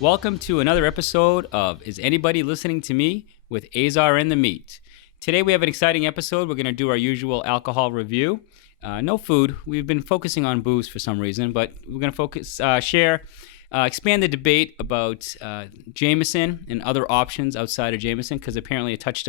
Welcome to another episode of Is Anybody Listening to Me with Azar and the Meat. Today we have an exciting episode. We're going to do our usual alcohol review. No food. We've been focusing on booze for some reason, but we're going to expand the debate about Jameson and other options outside of Jameson, because apparently it touched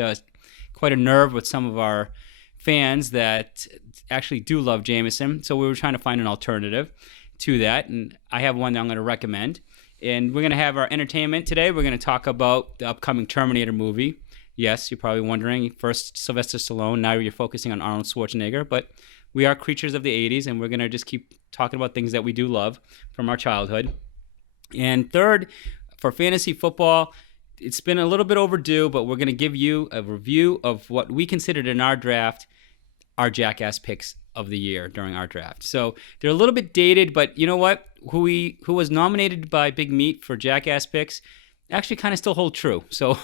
quite a nerve with some of our fans that actually do love Jameson. So we were trying to find an alternative to that, and I have one that I'm going to recommend. And we're going to have our entertainment today. We're going to talk about the upcoming Terminator movie. Yes, you're probably wondering, first Sylvester Stallone, now you're focusing on Arnold Schwarzenegger, but we are creatures of the 80s, and we're going to just keep talking about things that we do love from our childhood. And third, for fantasy football, it's been a little bit overdue, but we're going to give you a review of what we considered in our draft our Jackass picks of the year during our draft. So they're a little bit dated, but you know what? Who was nominated by Big Meat for Jackass picks actually kind of still hold true. So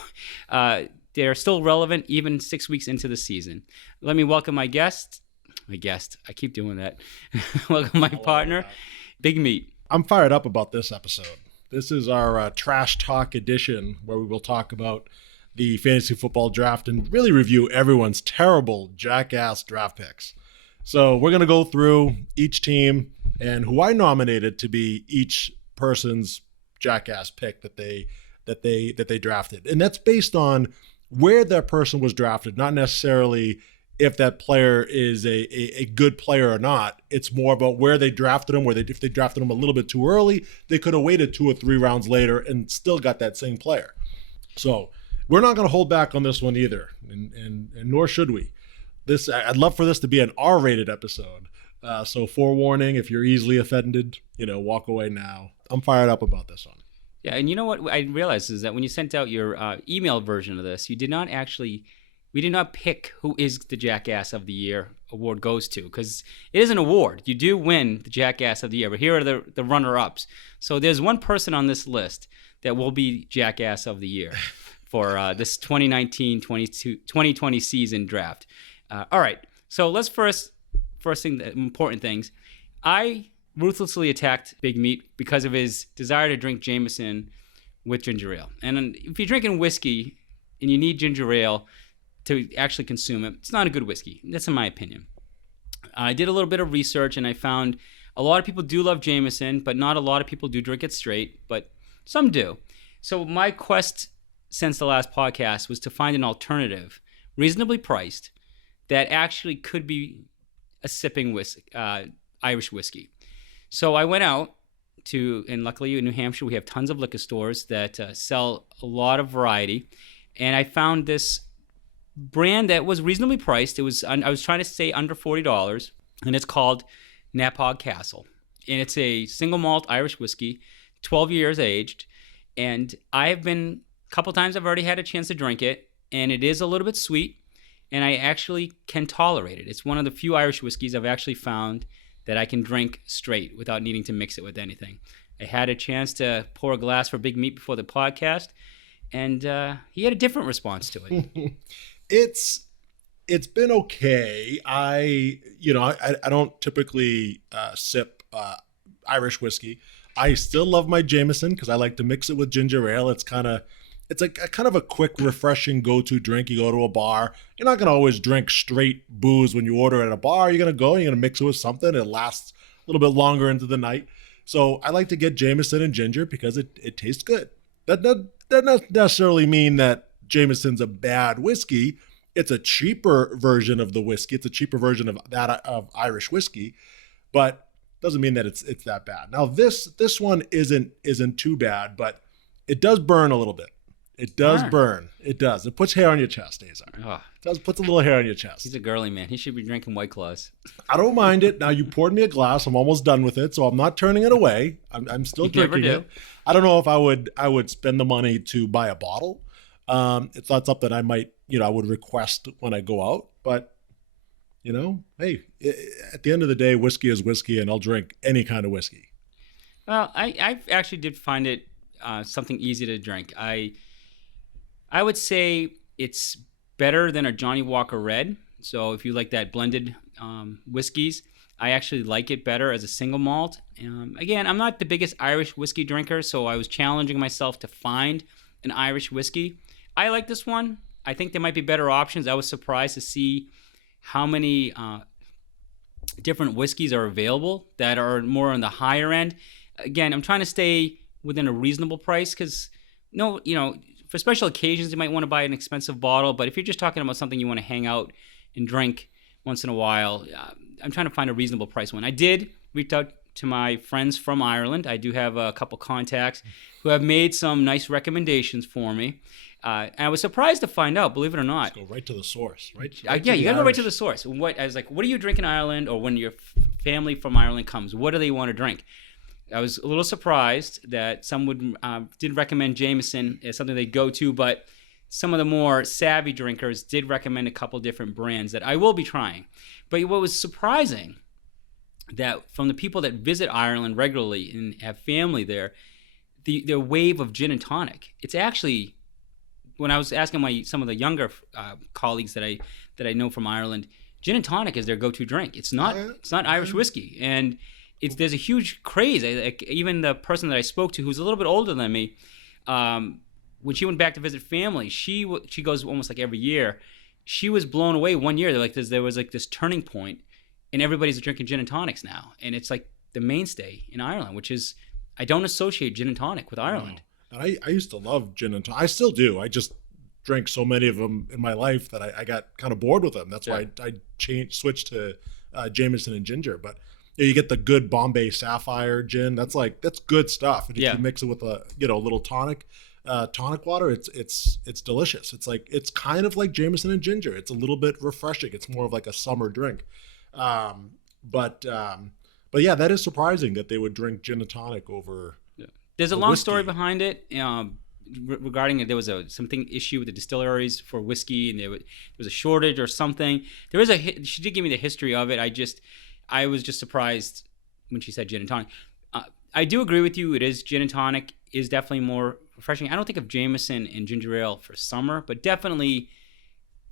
they're still relevant even 6 weeks into the season. Let me welcome my guest. I keep doing that. Welcome my partner, Big Meat. I'm fired up about this episode. This is our trash talk edition where we will talk about the fantasy football draft and really review everyone's terrible Jackass draft picks. So we're going to go through each team and who I nominated to be each person's Jackass pick that they drafted. And that's based on where that person was drafted, not necessarily if that player is a good player or not. It's more about where they drafted him, if they drafted him a little bit too early, they could have waited 2 or 3 rounds later and still got that same player. So we're not going to hold back on this one either, and nor should we. I'd love for this to be an R-rated episode. So forewarning, if you're easily offended, walk away now. I'm fired up about this one. Yeah, and you know what I realized is that when you sent out your email version of this, we did not pick who is the Jackass of the Year award goes to, because it is an award. You do win the Jackass of the Year, but here are the runner-ups. So there's one person on this list that will be Jackass of the Year for this 2019-2020 season draft. All right, so let's first thing, the important things. I ruthlessly attacked Big Meat because of his desire to drink Jameson with ginger ale. And if you're drinking whiskey and you need ginger ale to actually consume it, it's not a good whiskey. That's in my opinion. I did a little bit of research and I found a lot of people do love Jameson, but not a lot of people do drink it straight, but some do. So my quest since the last podcast was to find an alternative, reasonably priced, that actually could be a sipping Irish whiskey. So I went out and luckily in New Hampshire we have tons of liquor stores that sell a lot of variety, and I found this brand that was reasonably priced. I was trying to say under $40, and it's called Napog Castle, and it's a single malt Irish whiskey, 12 years aged, and a couple times I've already had a chance to drink it, and it is a little bit sweet, and I actually can tolerate it. It's one of the few Irish whiskeys I've actually found that I can drink straight without needing to mix it with anything. I had a chance to pour a glass for Big Meat before the podcast, and he had a different response to it. It's been okay. I don't typically sip Irish whiskey. I still love my Jameson because I like to mix it with ginger ale. It's a kind of a quick, refreshing go-to drink. You go to a bar, you're not going to always drink straight booze when you order at a bar. You're going to mix it with something. It lasts a little bit longer into the night. So I like to get Jameson and ginger because it tastes good. That doesn't necessarily mean that Jameson's a bad whiskey. It's a cheaper version of the whiskey. It's a cheaper version of Irish whiskey, but doesn't mean that it's that bad. Now this one isn't too bad, but it does burn a little bit. It does burn. It does. It puts hair on your chest, Azar. Oh. It puts a little hair on your chest. He's a girly man. He should be drinking White Claws. I don't mind it. Now you poured me a glass. I'm almost done with it, so I'm not turning it away. I'm still drinking it. I don't know if I would spend the money to buy a bottle. It's not something I would request when I go out, but hey, at the end of the day, whiskey is whiskey, and I'll drink any kind of whiskey. Well, I actually did find it something easy to drink. I would say it's better than a Johnny Walker Red. So if you like that blended whiskeys, I actually like it better as a single malt. Again, I'm not the biggest Irish whiskey drinker, so I was challenging myself to find an Irish whiskey. I like this one. I think there might be better options. I was surprised to see how many different whiskeys are available that are more on the higher end. Again, I'm trying to stay within a reasonable price because, for special occasions, you might want to buy an expensive bottle. But if you're just talking about something you want to hang out and drink once in a while, I'm trying to find a reasonable price one. I did reach out to my friends from Ireland. I do have a couple contacts who have made some nice recommendations for me. And I was surprised to find out, believe it or not. Just go right to the source, right? Yeah, you gotta go right to the source. I was like, what do you drink in Ireland, or when your family from Ireland comes, what do they want to drink? I was a little surprised that some did recommend Jameson as something they go to, but some of the more savvy drinkers did recommend a couple different brands that I will be trying. But what was surprising, that from the people that visit Ireland regularly and have family there, the wave of gin and tonic. It's actually, when I was asking some of the younger colleagues that I know from Ireland, gin and tonic is their go-to drink. It's not Irish whiskey, and there's a huge craze. Even the person that I spoke to, who's a little bit older than me, when she went back to visit family, she goes almost like every year. She was blown away one year. There was like this turning point, and everybody's drinking gin and tonics now, and it's like the mainstay in Ireland, which is, I don't associate gin and tonic with Ireland. No. And I used to love gin and tonic. I still do. I just drank so many of them in my life that I got kind of bored with them. That's why I switched to Jameson and ginger. But you get the good Bombay Sapphire gin. That's good stuff. And if you mix it with a little tonic water, it's delicious. It's kind of like Jameson and ginger. It's a little bit refreshing. It's more of like a summer drink. But yeah, that is surprising that they would drink gin and tonic over. There's a long story behind it. Regarding it, there was something issue with the distilleries for whiskey, and there was a shortage or something. She did give me the history of it. I was just surprised when she said gin and tonic. I do agree with you. It is gin and tonic is definitely more refreshing. I don't think of Jameson and ginger ale for summer, but definitely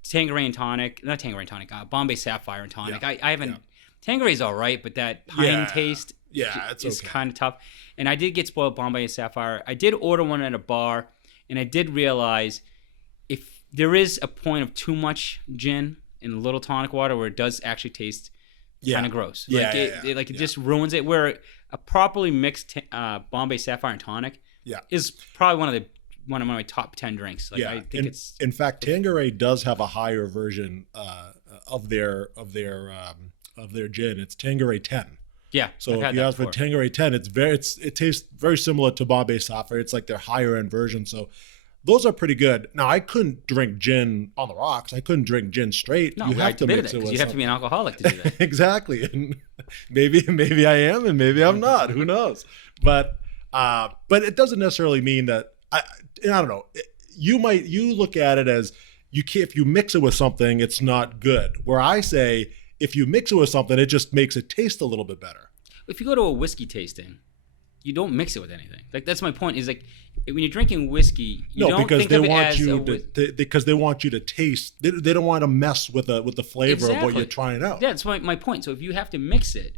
Tanqueray and tonic. Not Tanqueray and tonic. Bombay Sapphire and tonic. Yeah. I haven't. Yeah. Tanqueray's all right, but that pine taste. Yeah, it's kind of tough. And I did get spoiled Bombay and Sapphire. I did order one at a bar, and I did realize if there is a point of too much gin in a little tonic water where it does actually taste kind of gross. It just ruins it. Where a properly mixed Bombay Sapphire and tonic is probably one of my top 10 drinks. I think in fact, Tanqueray does have a higher version of their gin. It's Tanqueray 10. Yeah. So if you ask for Tanqueray 10, it tastes very similar to Bombay Sapphire. It's like their higher end version. So those are pretty good. Now, I couldn't drink gin on the rocks. I couldn't drink gin straight. No, you have to mix it because you have to be an alcoholic to do that. Exactly. And maybe I am, and maybe I'm not. Who knows? But it doesn't necessarily mean that I don't know. You look at it as if you mix it with something, it's not good. Where I say, if you mix it with something, it just makes it taste a little bit better. If you go to a whiskey tasting, you don't mix it with anything. That's my point. Is when you're drinking whiskey, you don't think of it as because they want you to taste. They don't want to mess with the flavor of what you're trying out. Yeah, that's my point. So if you have to mix it,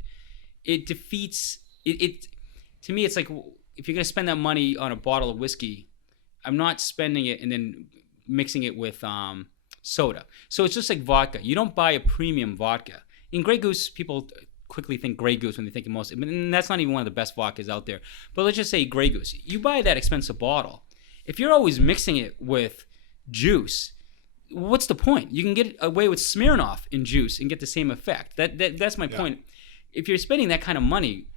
it defeats it. To me, it's like if you're going to spend that money on a bottle of whiskey, I'm not spending it and then mixing it with soda. So it's just like vodka. You don't buy a premium vodka. In Grey Goose, people quickly think Grey Goose when they think of most. And that's not even one of the best vodkas out there. But let's just say Grey Goose. You buy that expensive bottle. If you're always mixing it with juice, what's the point? You can get away with Smirnoff in juice and get the same effect. That's my point. If you're spending that kind of money,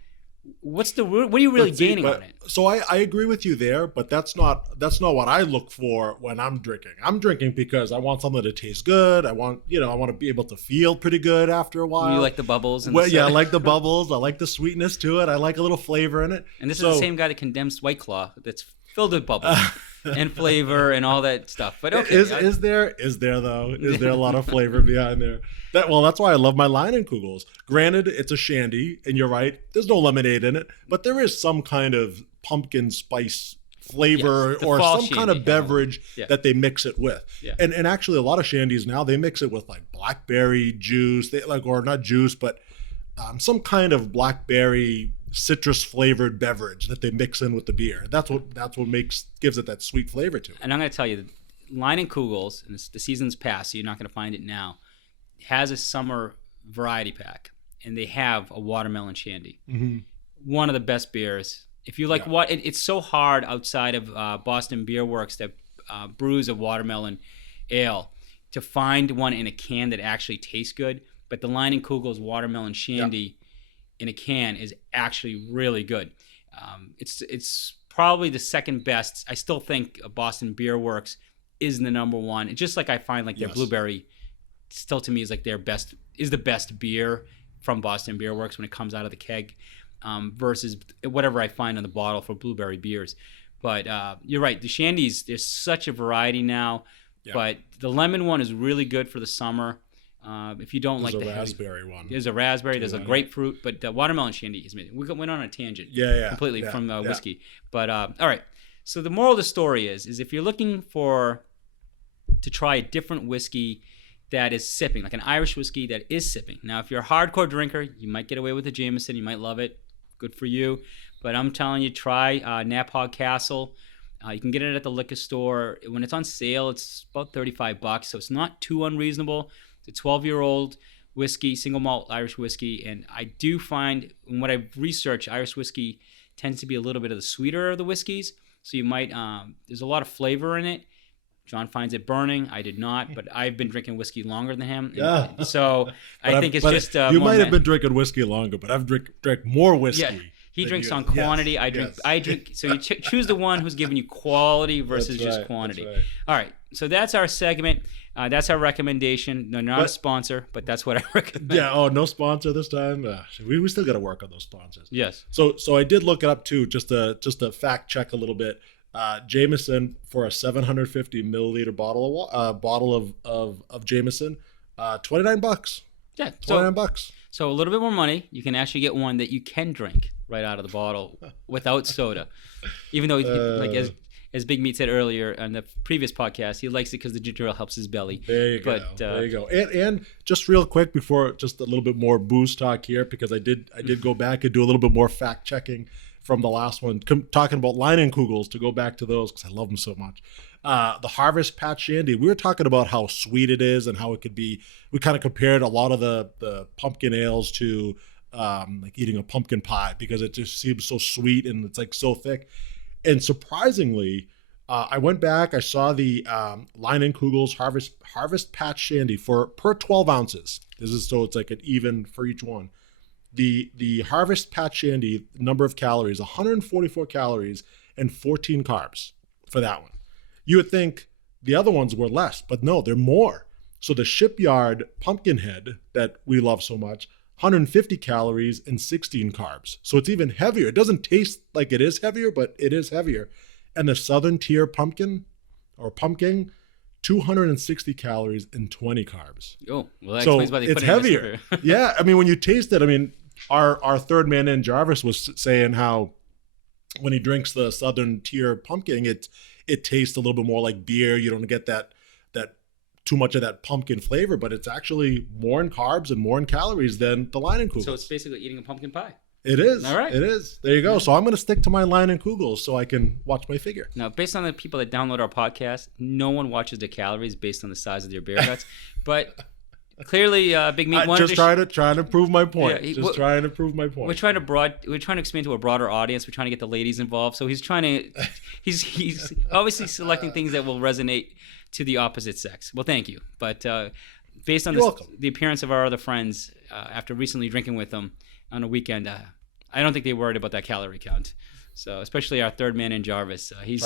what are you really gaining on it? So I agree with you there, but that's not what I look for when I'm drinking. I'm drinking because I want something to taste good. I want to be able to feel pretty good after a while. You like the bubbles? I like the bubbles. I like the sweetness to it. I like a little flavor in it. And this is the same guy that condemns White Claw that's filled with bubbles and flavor and all that stuff. But okay, is there though? Is there a lot of flavor behind there? That's why I love my Leinenkugels. Granted, it's a shandy, and you're right. There's no lemonade in it, but there is some kind of pumpkin spice flavor Yes, the or fall some kind of shandy. beverage Yeah. that they mix it with. Yeah. And actually a lot of shandies now, they mix it with like blackberry juice, or not juice, but some kind of blackberry citrus flavored beverage that they mix in with the beer. That's what gives it that sweet flavor to it. And I'm going to tell you, Line and Kugels, and the season's past, so you're not going to find it now, has a summer variety pack, and they have a watermelon shandy. Mm-hmm. One of the best beers. If you like it's so hard outside of Boston Beer Works that brews a watermelon ale to find one in a can that actually tastes good. But the Line and Kugel's watermelon shandy in a can is actually really good. It's probably the second best. I still think Boston Beer Works is the number one. It's just like I find like their blueberry still to me is like the best beer from Boston Beer Works when it comes out of the keg versus whatever I find on the bottle for blueberry beers. But you're right. The shandies, there's such a variety now. Yeah. But the lemon one is really good for the summer. If you don't there's like the the raspberry one. There's a raspberry, there's a grapefruit, but the watermelon shandy is amazing. We went on a tangent completely from whiskey. But all right. So the moral of the story is if you're looking to try a different whiskey that is sipping, like an Irish whiskey that is sipping. Now, if you're a hardcore drinker, you might get away with the Jameson. You might love it. Good for you. But I'm telling you, try Naphog Castle. You can get it at the liquor store. When it's on sale, it's about $35, so it's not too unreasonable. It's a 12-year-old whiskey, single malt Irish whiskey, and I do find, in what I've researched, Irish whiskey tends to be a little bit of the sweeter of the whiskeys, so you might, there's a lot of flavor in it. John finds it burning. I did not, but I've been drinking whiskey longer than him. Yeah. So I think it's just... you might have been drinking whiskey longer, but I've drank more whiskey. Yeah. He drinks on quantity. Yes. I drink. So you choose the one who's giving you quality versus just quantity. Right. All right. So that's our segment. That's our recommendation. No, not a sponsor, but that's what I recommend. Yeah. Oh, no sponsor this time. We still got to work on those sponsors. Yes. So I did look it up too, just to fact check a little bit. Jameson for a 750 milliliter bottle of Jameson, $29. Yeah. $29. So a little bit more money. You can actually get one that you can drink right out of the bottle without soda. Even though, like as Big Meat said earlier on the previous podcast, he likes it because the ginger ale helps his belly. There you go. There you go. And just real quick before, just a little bit more booze talk here, because I did go back and do a little bit more fact checking from the last one, talking about Line and Kugels, to go back to those because I love them so much. The Harvest Patch Shandy, we were talking about how sweet it is and how it could be. We kind of compared a lot of the pumpkin ales to like eating a pumpkin pie because it just seems so sweet and it's like so thick. And surprisingly, I went back, I saw the Line and Kugels Harvest Patch Shandy per 12 ounces. This is so it's like an even for each one. The Harvest Patch Shandy, number of calories, 144 calories and 14 carbs for that one. You would think the other ones were less, but no, they're more. So the Shipyard Pumpkinhead that we love so much, 150 calories and 16 carbs. So it's even heavier. It doesn't taste like it is heavier, but it is heavier. And the Southern Tier Pumpkin, 260 calories and 20 carbs. Oh, well, that explains why they put it heavier. Yeah, I mean, when you taste it, I mean, our third man in, Jarvis, was saying how when he drinks the Southern Tier Pumpkin, it tastes a little bit more like beer. You don't get that too much of that pumpkin flavor, but it's actually more in carbs and more in calories than the Line and Kugels. So it's basically eating a pumpkin pie. It is. All right. It is. There you go. So I'm going to stick to my Line and Kugels so I can watch my figure. Now, based on the people that download our podcast, no one watches their calories based on the size of their beer guts. But clearly, Big Meat wanted trying to prove my point. Trying to prove my point. We're trying to explain to a broader audience. We're trying to get the ladies involved. So he's obviously selecting things that will resonate to the opposite sex. Well, thank you. But based on the appearance of our other friends, after recently drinking with them on a weekend, I don't think they worried about that calorie count. So, especially our third man in Jarvis, he's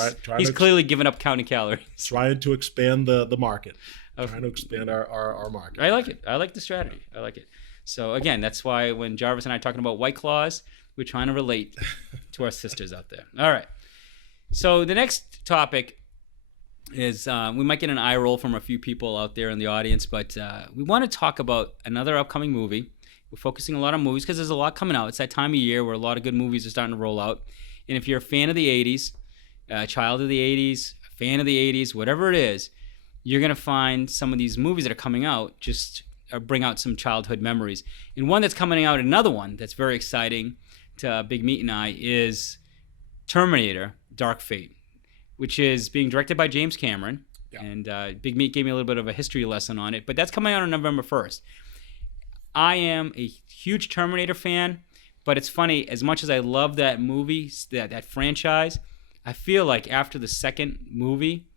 clearly given up counting calories. Trying to expand the market. Trying to expand our market. I like it. I like the strategy. I like it. So again, that's why when Jarvis and I are talking about White Claws, we're trying to relate to our sisters out there. All right. So the next topic is we might get an eye roll from a few people out there in the audience, but we want to talk about another upcoming movie. We're focusing a lot on movies because there's a lot coming out. It's that time of year where a lot of good movies are starting to roll out. And if you're a fan of the 80s, a child of the 80s, a fan of the 80s, whatever it is, you're going to find some of these movies that are coming out just bring out some childhood memories. And one that's coming out, another one that's very exciting to Big Meat and I, is Terminator Dark Fate, which is being directed by James Cameron. Yeah. And Big Meat gave me a little bit of a history lesson on it, but that's coming out on November 1st. I am a huge Terminator fan, but it's funny, as much as I love that movie, that franchise, I feel like after the second movie,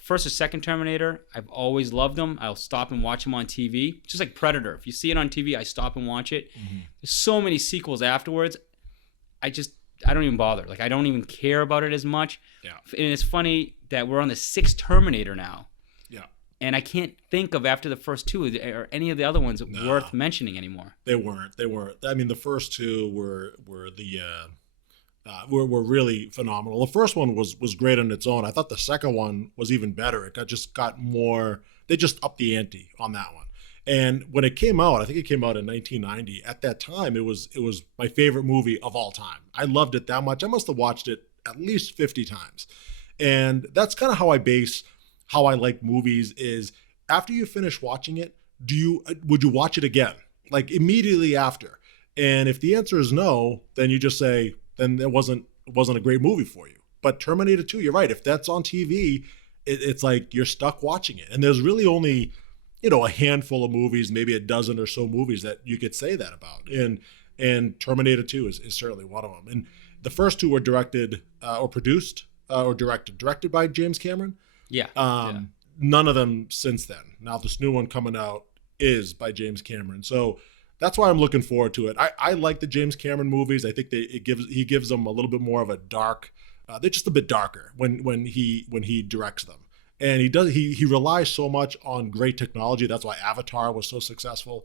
first or second Terminator, I've always loved them. I'll stop and watch them on TV. Just like Predator. If you see it on TV, I stop and watch it. Mm-hmm. There's so many sequels afterwards. I don't even bother. Like, I don't even care about it as much. Yeah. And it's funny that we're on the 6th Terminator now. Yeah. And I can't think of, after the first two or any of the other ones, worth mentioning anymore. They weren't. I mean, the first two were really phenomenal. The first one was great on its own. I thought the second one was even better. It got more. They just upped the ante on that one. And when it came out, I think it came out in 1990. At that time, it was my favorite movie of all time. I loved it that much. I must have watched it at least 50 times. And that's kind of how I base how I like movies. Is after you finish watching it, would you watch it again? Like immediately after? And if the answer is no, then you just say, then it wasn't a great movie for you. But Terminator 2, you're right. If that's on TV, it's like you're stuck watching it. And there's really only, a handful of movies, maybe a dozen or so movies that you could say that about. And Terminator 2 is certainly one of them. And the first two were directed or produced or directed by James Cameron. Yeah. None of them since then. Now this new one coming out is by James Cameron. So that's why I'm looking forward to it. I like the James Cameron movies. I think he gives them a little bit more of a dark. They're just a bit darker when he directs them, and he relies so much on great technology. That's why Avatar was so successful.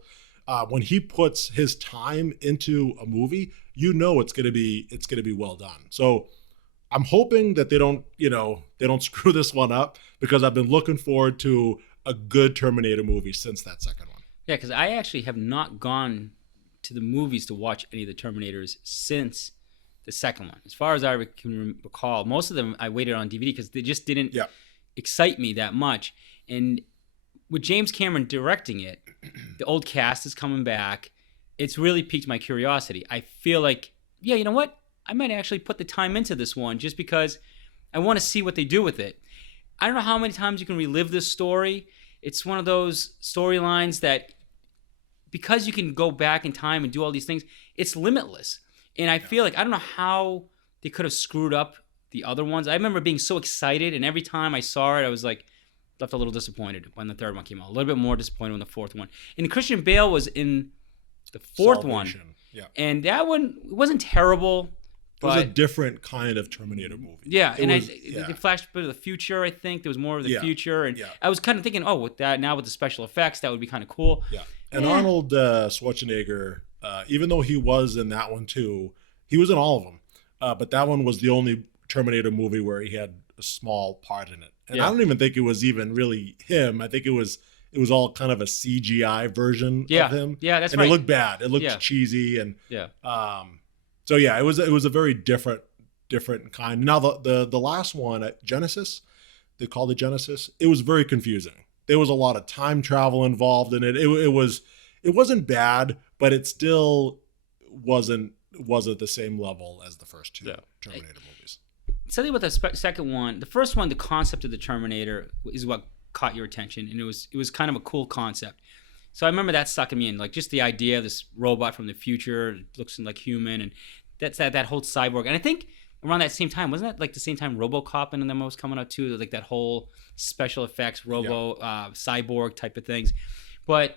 When he puts his time into a movie, it's gonna be well done. So I'm hoping that they don't screw this one up, because I've been looking forward to a good Terminator movie since that second one. Yeah, because I actually have not gone to the movies to watch any of the Terminators since the second one. As far as I can recall, most of them I waited on DVD because they just didn't excite me that much. And with James Cameron directing it, the old cast is coming back. It's really piqued my curiosity. I feel like, you know what? I might actually put the time into this one just because I want to see what they do with it. I don't know how many times you can relive this story. It's one of those storylines that, because you can go back in time and do all these things, it's limitless. And I feel like, I don't know how they could have screwed up the other ones. I remember being so excited, and every time I saw it, I was like, left a little disappointed when the third one came out. A little bit more disappointed when the fourth one. And Christian Bale was in the fourth Salvation. One. Yeah. And that one wasn't terrible. It was a different kind of Terminator movie. Yeah, it flashed a bit of the future, I think. There was more of the future. And I was kind of thinking, with the special effects, that would be kind of cool. Yeah. And Arnold Schwarzenegger, even though he was in that one too, he was in all of them. But that one was the only Terminator movie where he had a small part in it. And I don't even think it was even really him. I think it was all kind of a CGI version of him. Yeah, that's right. And it looked bad. It looked cheesy. And so it was a very different kind. Now the last one, Genesis, they called it Genesis. It was very confusing. There was a lot of time travel involved in it. It wasn't bad, but it still wasn't the same level as the first two Terminator movies. Something with the second one, the first one, the concept of the Terminator is what caught your attention, and it was kind of a cool concept. So I remember that sucking me in, like just the idea of this robot from the future, looks like human, and that's that whole cyborg. And I think around that same time, wasn't that like the same time RoboCop and them was coming out too, like that whole special effects cyborg type of things. But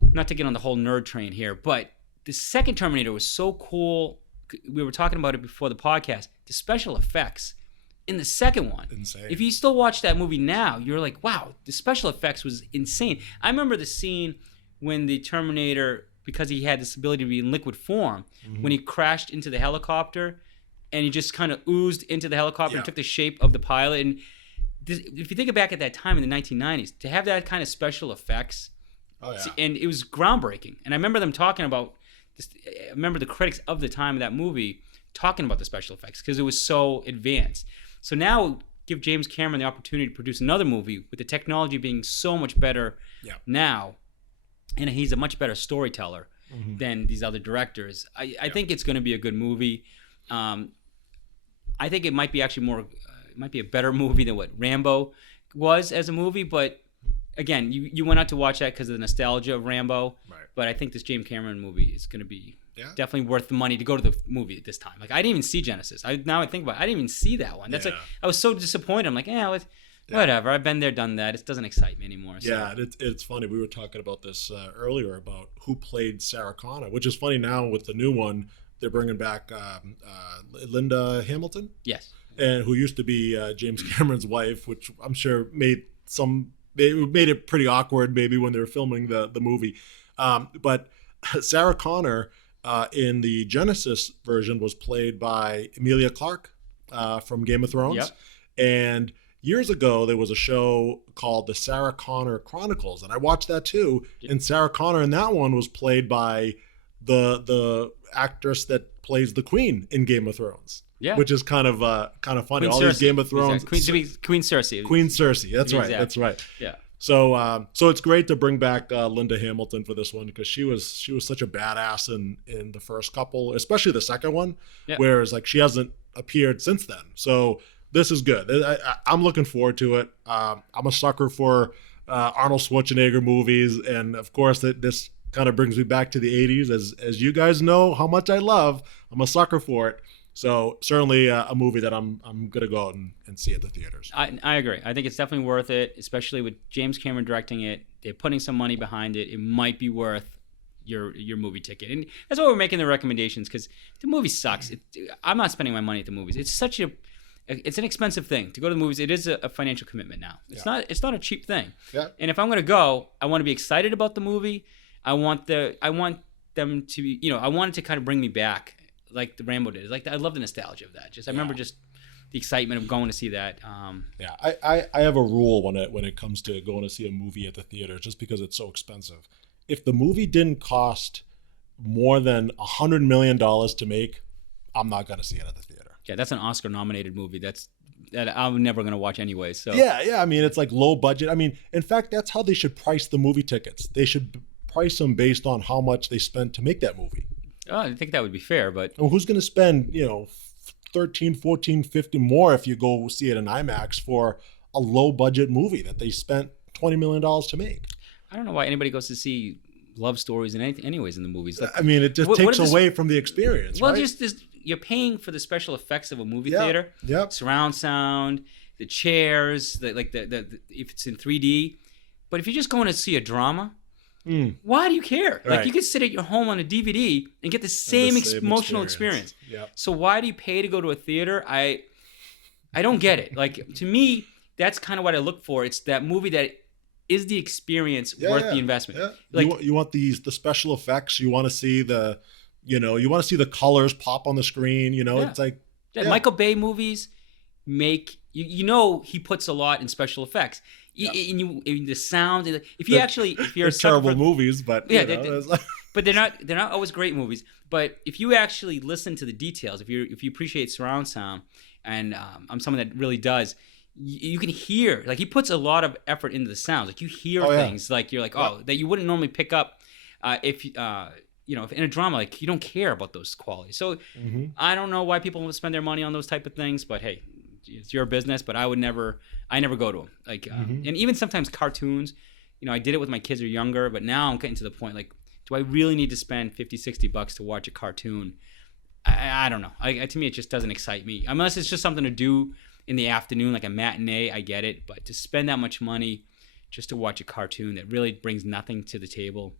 not to get on the whole nerd train here, but the second Terminator was so cool. We were talking about it before the podcast. The special effects in the second one, insane. If you still watch that movie now, you're like, wow, the special effects was insane. I remember the scene when the Terminator, because he had this ability to be in liquid form, when he crashed into the helicopter and he just kind of oozed into the helicopter and took the shape of the pilot. And if you think back at that time in the 1990s, to have that kind of special effects, and it was groundbreaking. And I remember them talking about this. I remember the critics of the time of that movie talking about the special effects because it was so advanced. So now give James Cameron the opportunity to produce another movie with the technology being so much better now, and he's a much better storyteller than these other directors. I think it's going to be a good movie. I think it might be actually it might be a better movie than what Rambo was as a movie. But again, you went out to watch that because of the nostalgia of Rambo. Right. But I think this James Cameron movie is going to be definitely worth the money to go to the movie at this time. Like, I didn't even see Genesis. Now I think about it, I didn't even see that one. That's like, I was so disappointed. I'm like, whatever. I've been there, done that. It doesn't excite me anymore. So. Yeah, it's funny. We were talking about this earlier about who played Sarah Connor, which is funny now with the new one. They're bringing back Linda Hamilton. Yes. And who used to be James Cameron's wife, which I'm sure made it pretty awkward maybe when they were filming the movie. But Sarah Connor in the Genesis version was played by Emilia Clarke from Game of Thrones. Yep. And years ago, there was a show called The Sarah Connor Chronicles, and I watched that too. Yep. And Sarah Connor in that one was played by the actress that plays the Queen in Game of Thrones. Yeah, which is kind of funny. Queen All Cersei. These Game of Thrones. Exactly. Queen Cersei. Queen Cersei. That's right. That's right. Yeah. So it's great to bring back Linda Hamilton for this one because she was such a badass in the first couple, especially the second one. Yeah. Whereas like she hasn't appeared since then. So this is good. I'm looking forward to it. I'm a sucker for Arnold Schwarzenegger movies, and of course this kind of brings me back to the 80s, as you guys know how much I love. I'm a sucker for it. So certainly a movie that I'm going to go out and see at the theaters. I agree. I think it's definitely worth it, especially with James Cameron directing it. They're putting some money behind it. It might be worth your movie ticket. And that's why we're making the recommendations, because the movie sucks. I'm not spending my money at the movies. It's an expensive thing to go to the movies. It is a financial commitment now. It's not a cheap thing. Yeah. And if I'm going to go, I want to be excited about the movie. I want them to be, I want it to kind of bring me back like the Rambo did. Like, I love the nostalgia of that. I remember just the excitement of going to see that. I have a rule when it comes to going to see a movie at the theater, just because it's so expensive. If the movie didn't cost more than $100 million to make, I'm not going to see it at the theater. Yeah, that's an Oscar-nominated movie. That I'm never going to watch anyway. So yeah. I mean, it's like low budget. I mean, in fact, that's how they should price the movie tickets. They should price them based on how much they spent to make that movie. Oh, I think that would be fair, but well, who's going to spend, 13, 14, 50 more if you go see it in IMAX for a low budget movie that they spent $20 million to make? I don't know why anybody goes to see love stories and anything anyways in the movies. Like, I mean, it just takes away from the experience. Well, right? just you're paying for the special effects of a movie theater. Yep. Surround sound, the chairs, the if it's in 3D. But if you're just going to see a drama, why do you care? Right. Like, you could sit at your home on a DVD and get the same emotional experience. Yep. So why do you pay to go to a theater? I don't get it. Like, to me, that's kind of what I look for. It's that movie that is the experience worth the investment. Yeah. Like, you want the special effects. You want to see the colors pop on the screen. It's like Michael Bay movies make he puts a lot in special effects. In the sound, if you're terrible movies, but but they're not always great movies. But if you actually listen to the details, if you appreciate surround sound, and I'm someone that really does, you can hear, like, he puts a lot of effort into the sounds. Like, you hear things like you're like, that you wouldn't normally pick up if if in a drama, like, you don't care about those qualities. So I don't know why people want to spend their money on those type of things, but hey, it's your business. But I never go to them. Like, and even sometimes cartoons, I did it with my kids who are younger, but now I'm getting to the point, like, do I really need to spend $50-$60 to watch a cartoon? I don't know. To me, it just doesn't excite me. Unless it's just something to do in the afternoon, like a matinee, I get it. But to spend that much money just to watch a cartoon that really brings nothing to the table.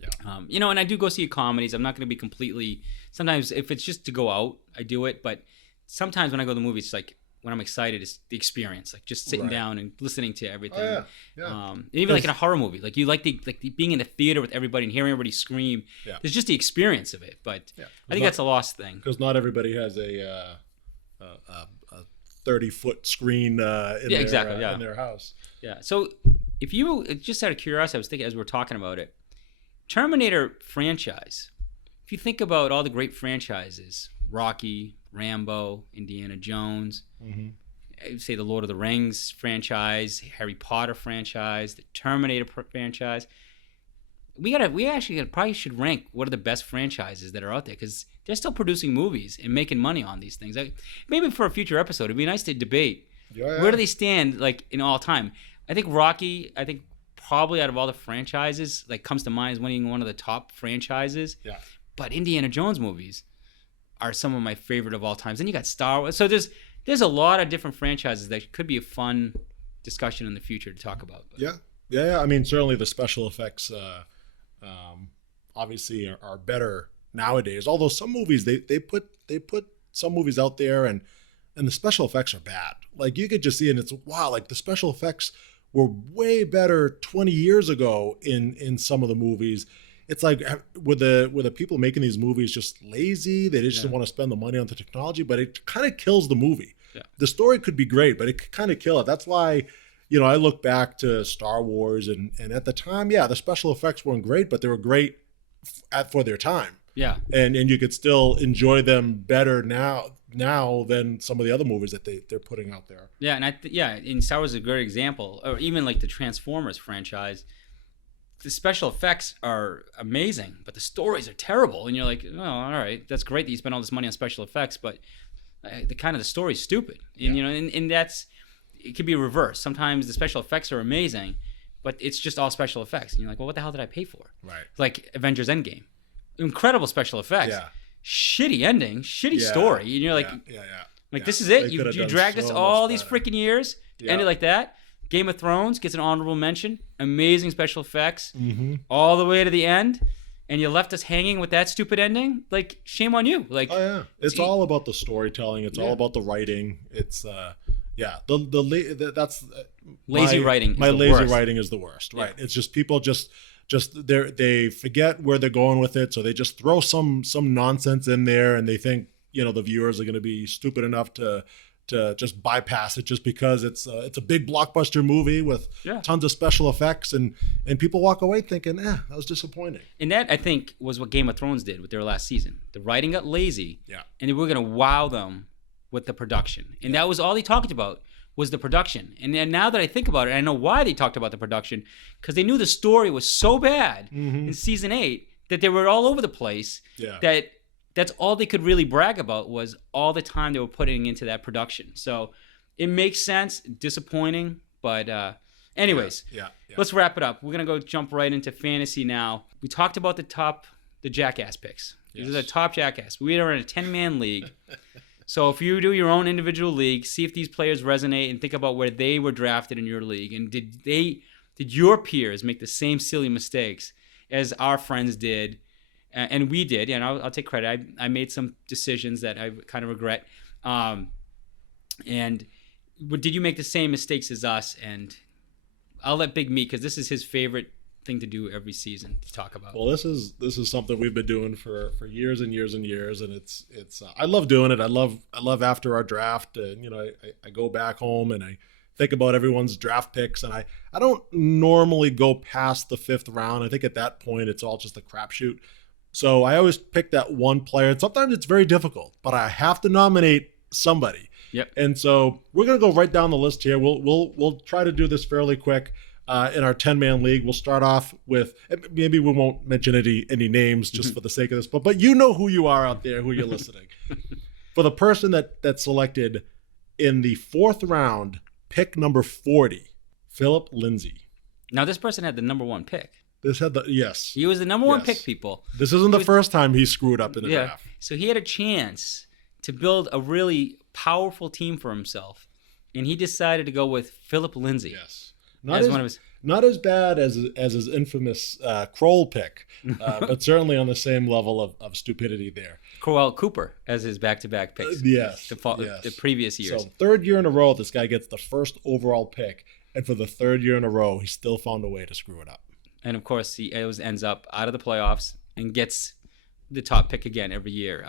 Yeah. And I do go see comedies. I'm not going to be completely, sometimes if it's just to go out, I do it. But sometimes when I go to the movies, it's like, when I'm excited, it's the experience, like just sitting down and listening to everything. Oh, yeah. Even like in a horror movie, like you like the being in the theater with everybody and hearing everybody scream. Yeah. There's just the experience of it. But I think that's a lost thing, because not everybody has a 30-foot screen in their house. Yeah. So if you, just out of curiosity, I was thinking as we were talking about it, Terminator franchise. If you think about all the great franchises, Rocky, Rambo, Indiana Jones. Mm-hmm. I would say the Lord of the Rings franchise, Harry Potter franchise, the Terminator franchise. We actually probably should rank what are the best franchises that are out there, because they're still producing movies and making money on these things. Maybe for a future episode, it'd be nice to debate where do they stand like in all time. I think Rocky, probably out of all the franchises, like comes to mind as winning one of the top franchises. Yeah. But Indiana Jones movies are some of my favorite of all times. Then you got Star Wars. So there's a lot of different franchises that could be a fun discussion in the future to talk about. Yeah. I mean, certainly the special effects obviously are better nowadays. Although some movies they put some movies out there and the special effects are bad. Like you could just see, and it's wow, like the special effects were way better 20 years ago in some of the movies. It's like, were the people making these movies just lazy? They just didn't want to spend the money on the technology, but it kind of kills the movie. Yeah. The story could be great, but it could kind of kill it. That's why, I look back to Star Wars and at the time, the special effects weren't great, but they were great for their time. Yeah. And you could still enjoy them better now than some of the other movies that they're putting out there. Yeah, and and Star Wars is a great example, or even like the Transformers franchise. The special effects are amazing, but the stories are terrible. And you're like, oh, all right, that's great that you spend all this money on special effects, but the story's stupid. And and that's, it could be reversed. Sometimes the special effects are amazing, but it's just all special effects. And you're like, well, what the hell did I pay for? Right. Like Avengers Endgame, incredible special effects. Yeah. Shitty ending, shitty story. And you're like, this is it. You dragged us all these freaking years, ended like that. Game of Thrones gets an honorable mention. Amazing special effects, all the way to the end, and you left us hanging with that stupid ending. Like, shame on you. Like, it's all about the storytelling. It's all about the writing. It's that's lazy writing. My lazy writing is the worst. Right. It's just people just they forget where they're going with it, so they just throw some nonsense in there, and they think the viewers are going to be stupid enough to just bypass it just because it's a big blockbuster movie with tons of special effects, and people walk away thinking, that was disappointing. And that, I think, was what Game of Thrones did with their last season. The writing got lazy, and they were going to wow them with the production. And that was all they talked about, was the production. And then now that I think about it, I know why they talked about the production, because they knew the story was so bad in season 8 that they were all over the place, that's all they could really brag about was all the time they were putting into that production. So it makes sense. Disappointing, but anyways, let's wrap it up. We're gonna go jump right into fantasy now. We talked about the Jackass picks. These are the top Jackass. We are in a 10-man league. So if you do your own individual league, see if these players resonate and think about where they were drafted in your league, and did your peers make the same silly mistakes as our friends did? And we did, and I'll take credit. I made some decisions that I kind of regret. And did you make the same mistakes as us? And I'll let Big Meat, because this is his favorite thing to do every season, to talk about. Well, this is something we've been doing for years and years and years, and it's I love doing it. I love after our draft, and I go back home and I think about everyone's draft picks, and I don't normally go past the 5th round. I think at that point it's all just a crapshoot. So I always pick that one player. And sometimes it's very difficult, but I have to nominate somebody. Yep. And so we're going to go right down the list here. We'll try to do this fairly quick in our 10-man league. We'll start off with, maybe we won't mention any names just for the sake of this, but you know who you are out there, who you're listening. For the person that selected in the 4th round, pick number 40, Philip Lindsay. Now this person had the number 1 pick. Yes. He was the number 1 pick, people. This isn't the first time he screwed up in the draft. So he had a chance to build a really powerful team for himself, and he decided to go with Philip Lindsay. Yes. Not as bad as his infamous Kroll pick, but certainly on the same level of stupidity there. Crowell Cooper as his back-to-back picks. The previous years. So 3rd year in a row, this guy gets the 1st overall pick, and for the 3rd year in a row, he still found a way to screw it up. And of course, he always ends up out of the playoffs and gets the top pick again every year.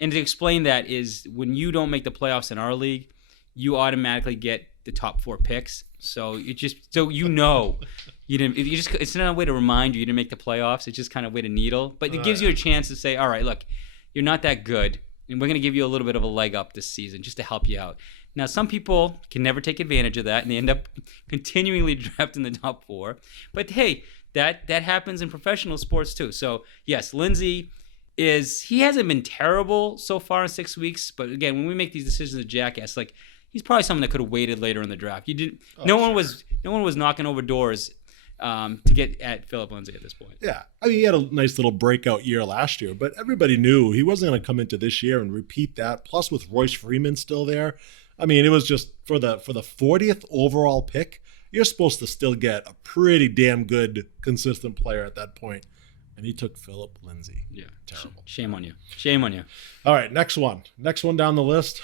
And to explain that is, when you don't make the playoffs in our league, you automatically get the top 4 picks. So you didn't. It's not a way to remind you didn't make the playoffs. It's just kind of a way to needle. But it gives you a chance to say, all right, look, you're not that good. and we're going to give you a little bit of a leg up this season just to help you out. Now, some people can never take advantage of that, and they end up continually drafting the top 4. But hey, that happens in professional sports too. So yes, Lindsey he hasn't been terrible so far in 6 weeks. But again, when we make these decisions at Jackass, like he's probably someone that could have waited later in the draft. No one was knocking over doors to get at Philip Lindsay at this point. Yeah. I mean, he had a nice little breakout year last year, but everybody knew he wasn't going to come into this year and repeat that. Plus, with Royce Freeman still there, I mean, it was just for the 40th overall pick, you're supposed to still get a pretty damn good, consistent player at that point. And he took Philip Lindsay. Yeah. Terrible. Shame on you. Shame on you. All right, next one. Next one down the list.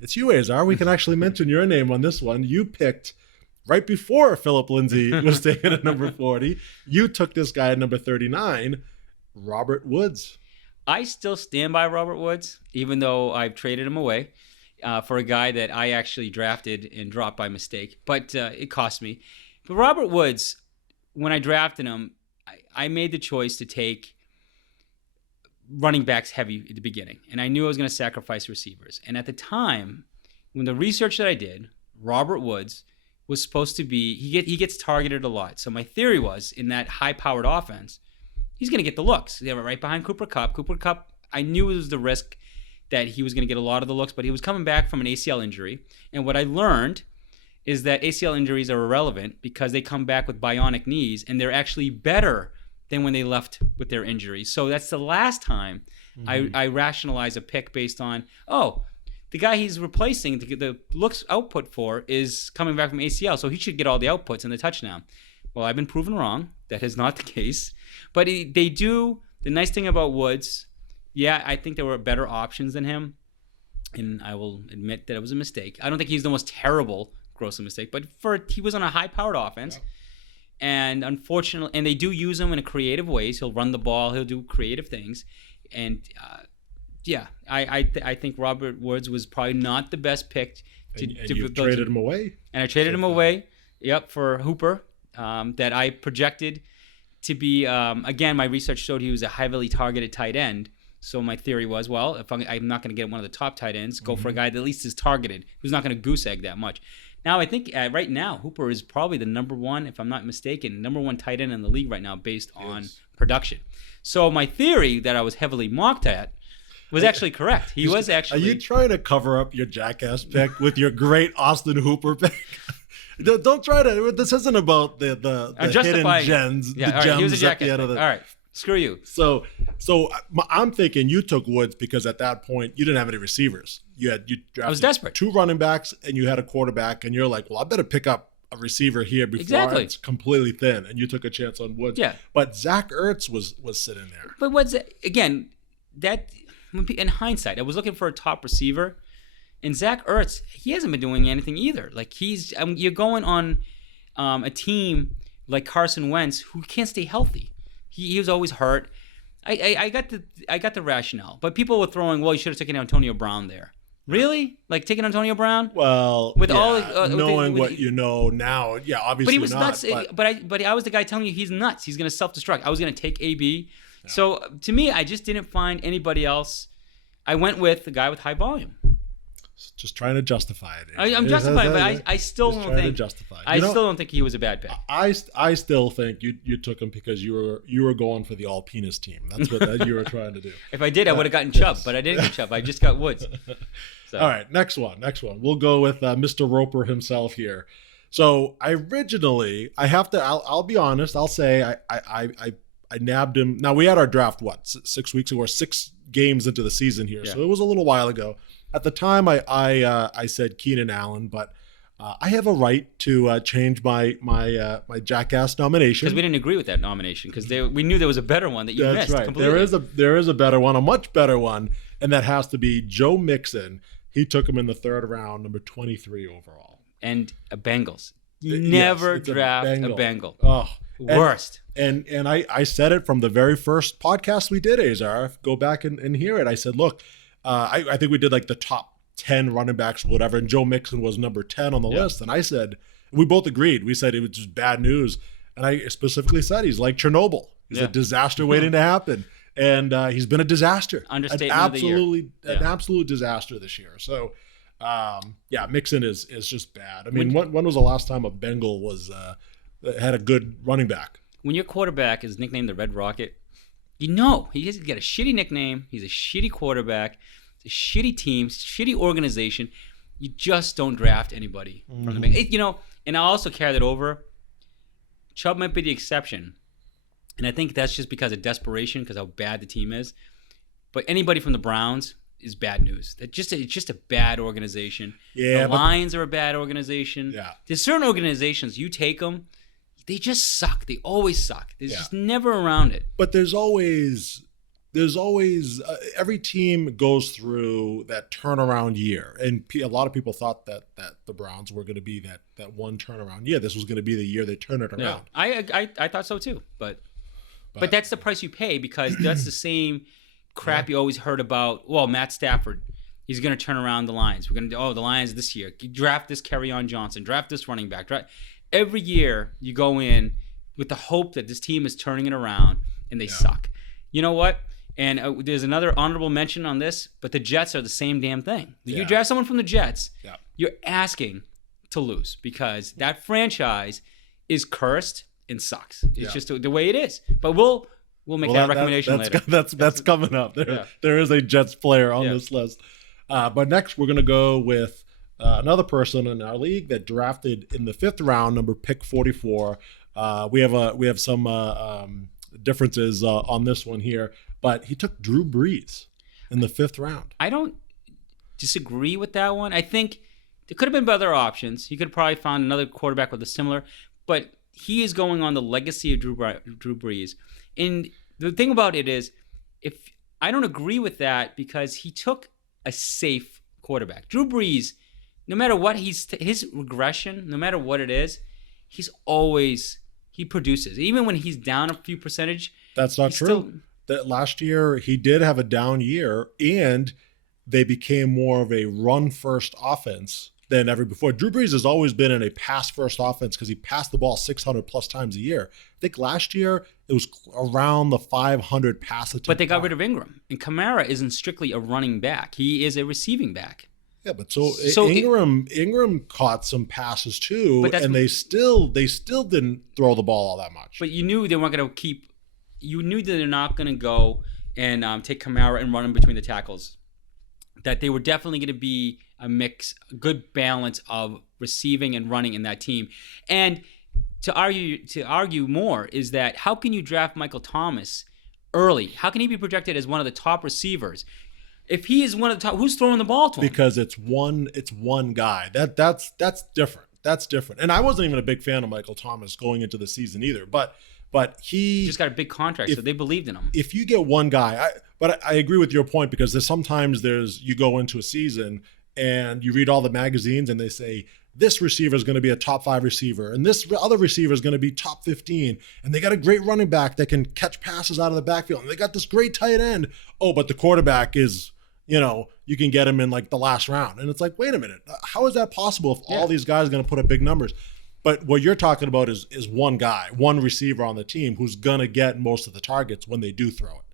It's you, Azar. We can actually mention your name on this one. You picked right before Philip Lindsay was taken at number 40. You took this guy at number 39, Robert Woods. I still stand by Robert Woods, even though I've traded him away for a guy that I actually drafted and dropped by mistake. But it cost me. But Robert Woods, when I drafted him, I made the choice to take running backs heavy at the beginning. And I knew I was going to sacrifice receivers. And at the time, when the research that I did, Robert Woods was supposed to be, he gets targeted a lot. So my theory was, in that high-powered offense, he's going to get the looks. They were right behind Cooper Kupp. Cooper Kupp, I knew it was the risk that he was going to get a lot of the looks, but he was coming back from an ACL injury. And what I learned is that ACL injuries are irrelevant because they come back with bionic knees, and they're actually better than when they left with their injuries. So that's the last time I rationalize a pick based on, the guy he's replacing to get the looks output for is coming back from ACL, so he should get all the outputs and the touchdown. Well, I've been proven wrong. That is not the case. But they do. The nice thing about Woods, I think there were better options than him, and I will admit that it was a mistake. I don't think he's the most terrible, grossly mistake, but he was on a high-powered offense. Yeah. And unfortunately, and they do use him in a creative ways. He'll run the ball. He'll do creative things. And I think Robert Woods was probably not the best pick. You traded him away. And I traded him away, for Hooper, that I projected to be, again, my research showed he was a heavily targeted tight end. So my theory was, well, if I'm not going to get one of the top tight ends, go for a guy that at least is targeted, who's not going to goose egg that much. Now, I think right now, Hooper is probably the number one, if I'm not mistaken, number one tight end in the league right now based on production. So my theory that I was heavily mocked at was actually correct. He was actually... Are you trying to cover up your Jackass pick with your great Austin Hooper pick? Don't try to... This isn't about the hidden gems. Yeah, the gems he was a Jackass at the end of the... All right, screw you. So I'm thinking you took Woods because at that point, you didn't have any receivers. You drafted I was desperate. 2 running backs, and you had a quarterback, and you're like, well, I better pick up a receiver here before it's completely thin, and you took a chance on Woods. Yeah. But Zach Ertz was sitting there. But what's again, that in hindsight, I was looking for a top receiver, and Zach Ertz, he hasn't been doing anything either. Like you're going on a team like Carson Wentz who can't stay healthy. He was always hurt. I got the rationale, but people were throwing, well, you should have taken Antonio Brown there. Really? Like taking Antonio Brown? Well, with knowing what you know now, obviously. But he was not, nuts. But I was the guy telling you he's nuts. He's going to self-destruct. I was going to take AB. Yeah. So to me, I just didn't find anybody else. I went with the guy with high volume. Just trying to justify it. I'm justifying, but I still don't think. I still don't think he was a bad pick. I still think you took him because you were going for the all penis team. That's what you were trying to do. If I did, I would have gotten Chubb, but I didn't get Chubb. I just got Woods. So. All right, next one. We'll go with Mr. Roper himself here. So I originally, I'll be honest. I'll say I nabbed him. Now we had our draft 6 weeks ago, or 6 games into the season here, so it was a little while ago. At the time, I said Keenan Allen, but I have a right to change my Jackass nomination because we didn't agree with that nomination because we knew there was a better one that you missed. That's right. Completely. There is a better one, a much better one, and that has to be Joe Mixon. He took him in the 3rd round, number 23 overall, and a Bengals. Never draft a Bengal. Oh, worst. And I said it from the very first podcast we did, Azar. Go back and hear it. I said, look. I think we did like the top 10 running backs or whatever, and Joe Mixon was number 10 on the list. And I said, we both agreed. We said it was just bad news. And I specifically said he's like Chernobyl. He's a disaster waiting to happen. And he's been a disaster. Understatement of the year. An absolute disaster this year. So, Mixon is just bad. I mean, when was the last time a Bengal had a good running back? When your quarterback is nicknamed the Red Rocket, he has got a shitty nickname. He's a shitty quarterback. It's a shitty team, shitty organization. You just don't draft anybody from the Bengals. And I also carry that over. Chubb might be the exception. And I think that's just because of desperation, because how bad the team is. But anybody from the Browns is bad news. It's just a bad organization. Yeah, the Lions are a bad organization. Yeah. There's certain organizations, you take them, they just suck. They always suck. There's just never around it. But there's always every team goes through that turnaround year, and a lot of people thought that the Browns were going to be that one turnaround year. This was going to be the year they turn it around. Yeah. I thought so too, but that's the price you pay, because that's the same crap you always heard about. Well, Matt Stafford, he's going to turn around the Lions. We're going to do the Lions this year. Draft this Kerryon Johnson. Draft this running back. Every year you go in with the hope that this team is turning it around, and they suck. You know what? And there's another honorable mention on this, but the Jets are the same damn thing. You draft someone from the Jets, you're asking to lose, because that franchise is cursed and sucks. It's just the way it is. But we'll make that recommendation later. That's coming up. There is a Jets player on this list. But next, we're going to go with another person in our league that drafted in the 5th round, number pick 44. We have some differences on this one here, but he took Drew Brees in the 5th round. I don't disagree with that one. I think there could have been other options. He could have probably found another quarterback with a similar, but he is going on the legacy of Drew Brees. And the thing about it is, if I don't agree with that, because he took a safe quarterback. Drew Brees, no matter what his regression, no matter what it is, he produces. Even when he's down a few percentage. That's not true. That last year he did have a down year, and they became more of a run-first offense than ever before. Drew Brees has always been in a pass-first offense because he passed the ball 600-plus times a year. I think last year it was around the 500 pass attempt. But they got rid of Ingram. And Kamara isn't strictly a running back. He is a receiving back. Yeah, but so Ingram caught some passes too, and they still didn't throw the ball all that much. But you knew they weren't going to keep. You knew that they're not going to go and take Kamara and run him between the tackles. That they were definitely going to be a good balance of receiving and running in that team. And to argue more is that how can you draft Michael Thomas early? How can he be projected as one of the top receivers? If he is one of the top, who's throwing the ball to him? Because it's one guy. That's different. That's different. And I wasn't even a big fan of Michael Thomas going into the season either. But he just got a big contract, so they believed in him. If you get one guy, I agree with your point, because sometimes you go into a season and you read all the magazines and they say this receiver is going to be a top 5 receiver and this other receiver is going to be top 15, and they got a great running back that can catch passes out of the backfield, and they got this great tight end. Oh, but the quarterback is, you can get him in like the last round. And it's like, wait a minute, how is that possible if all these guys are going to put up big numbers? But what you're talking about is one guy, one receiver on the team who's going to get most of the targets when they do throw it.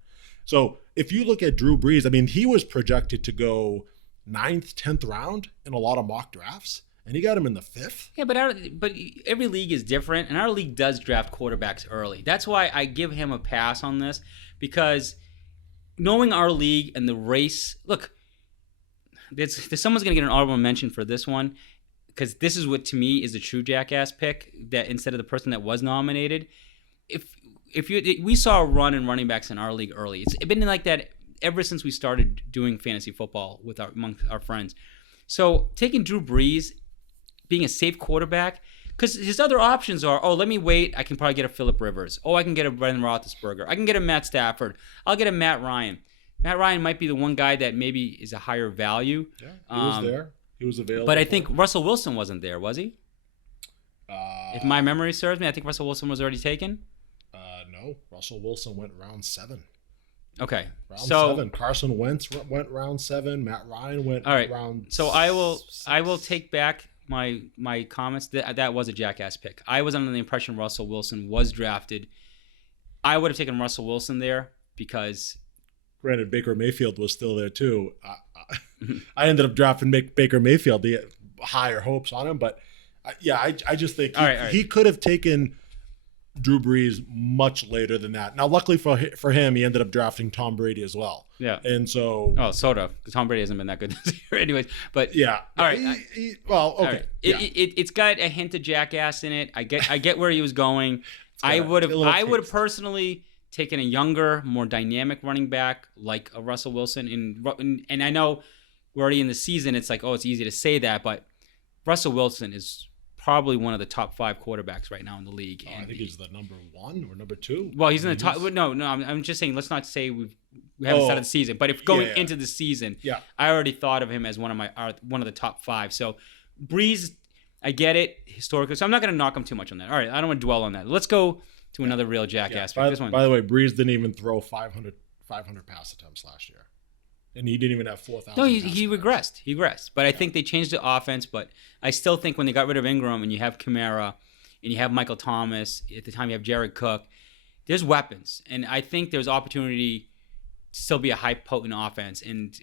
So if you look at Drew Brees, I mean, he was projected to go 9th, 10th round in a lot of mock drafts, and he got him in the 5th. Yeah, but every league is different, and our league does draft quarterbacks early. That's why I give him a pass on this, because knowing our league and the race, look, there's someone's going to get an honorable mention for this one, because this is what to me is a true Jackass pick, that instead of the person that was nominated. We saw a run in running backs in our league early. It's been like that ever since we started doing fantasy football amongst our friends. So taking Drew Brees, being a safe quarterback, because his other options are, let me wait, I can probably get a Phillip Rivers. I can get a Brendan Roethlisberger. I can get a Matt Stafford. I'll get a Matt Ryan. Matt Ryan might be the one guy that maybe is a higher value. Yeah, he was there. He was available. But I think Russell Wilson wasn't there, was he? If my memory serves me, I think Russell Wilson was already taken. No, Russell Wilson went round 7. Okay, round 7. Carson Wentz went round 7. Matt Ryan went round. So I will take back my comments. That was a Jackass pick. I was under the impression Russell Wilson was drafted. I would have taken Russell Wilson there. because Granted, Baker Mayfield was still there too. I ended up drafting Baker Mayfield. The higher hopes on him, but I just think he could have taken Drew Brees much later than that. Now, luckily for him, he ended up drafting Tom Brady as well. Yeah. And so... Oh, sort of. Because Tom Brady hasn't been that good this year anyways. But yeah. All right. Okay. Right. It's got a hint of Jackass in it. I get where he was going. I would have personally taken a younger, more dynamic running back like a Russell Wilson. And I know we're already in the season. It's like, oh, it's easy to say that. But Russell Wilson is probably one of the top 5 quarterbacks right now in the league. I think he's the number 1 or number 2. Well, he's in the top. No, I'm just saying. Let's not say we haven't started the season, but if going into the season, I already thought of him as one of the top 5. So Brees, I get it historically, so I'm not going to knock him too much on that. All right, I don't want to dwell on that. Let's go to another real Jackass. By the way, Brees didn't even throw 500 pass attempts last year. And he didn't even have 4,000. No, he regressed. He regressed. But I think they changed the offense. But I still think when they got rid of Ingram and you have Kamara and you have Michael Thomas, at the time you have Jared Cook, there's weapons. And I think there's opportunity to still be a high potent offense. And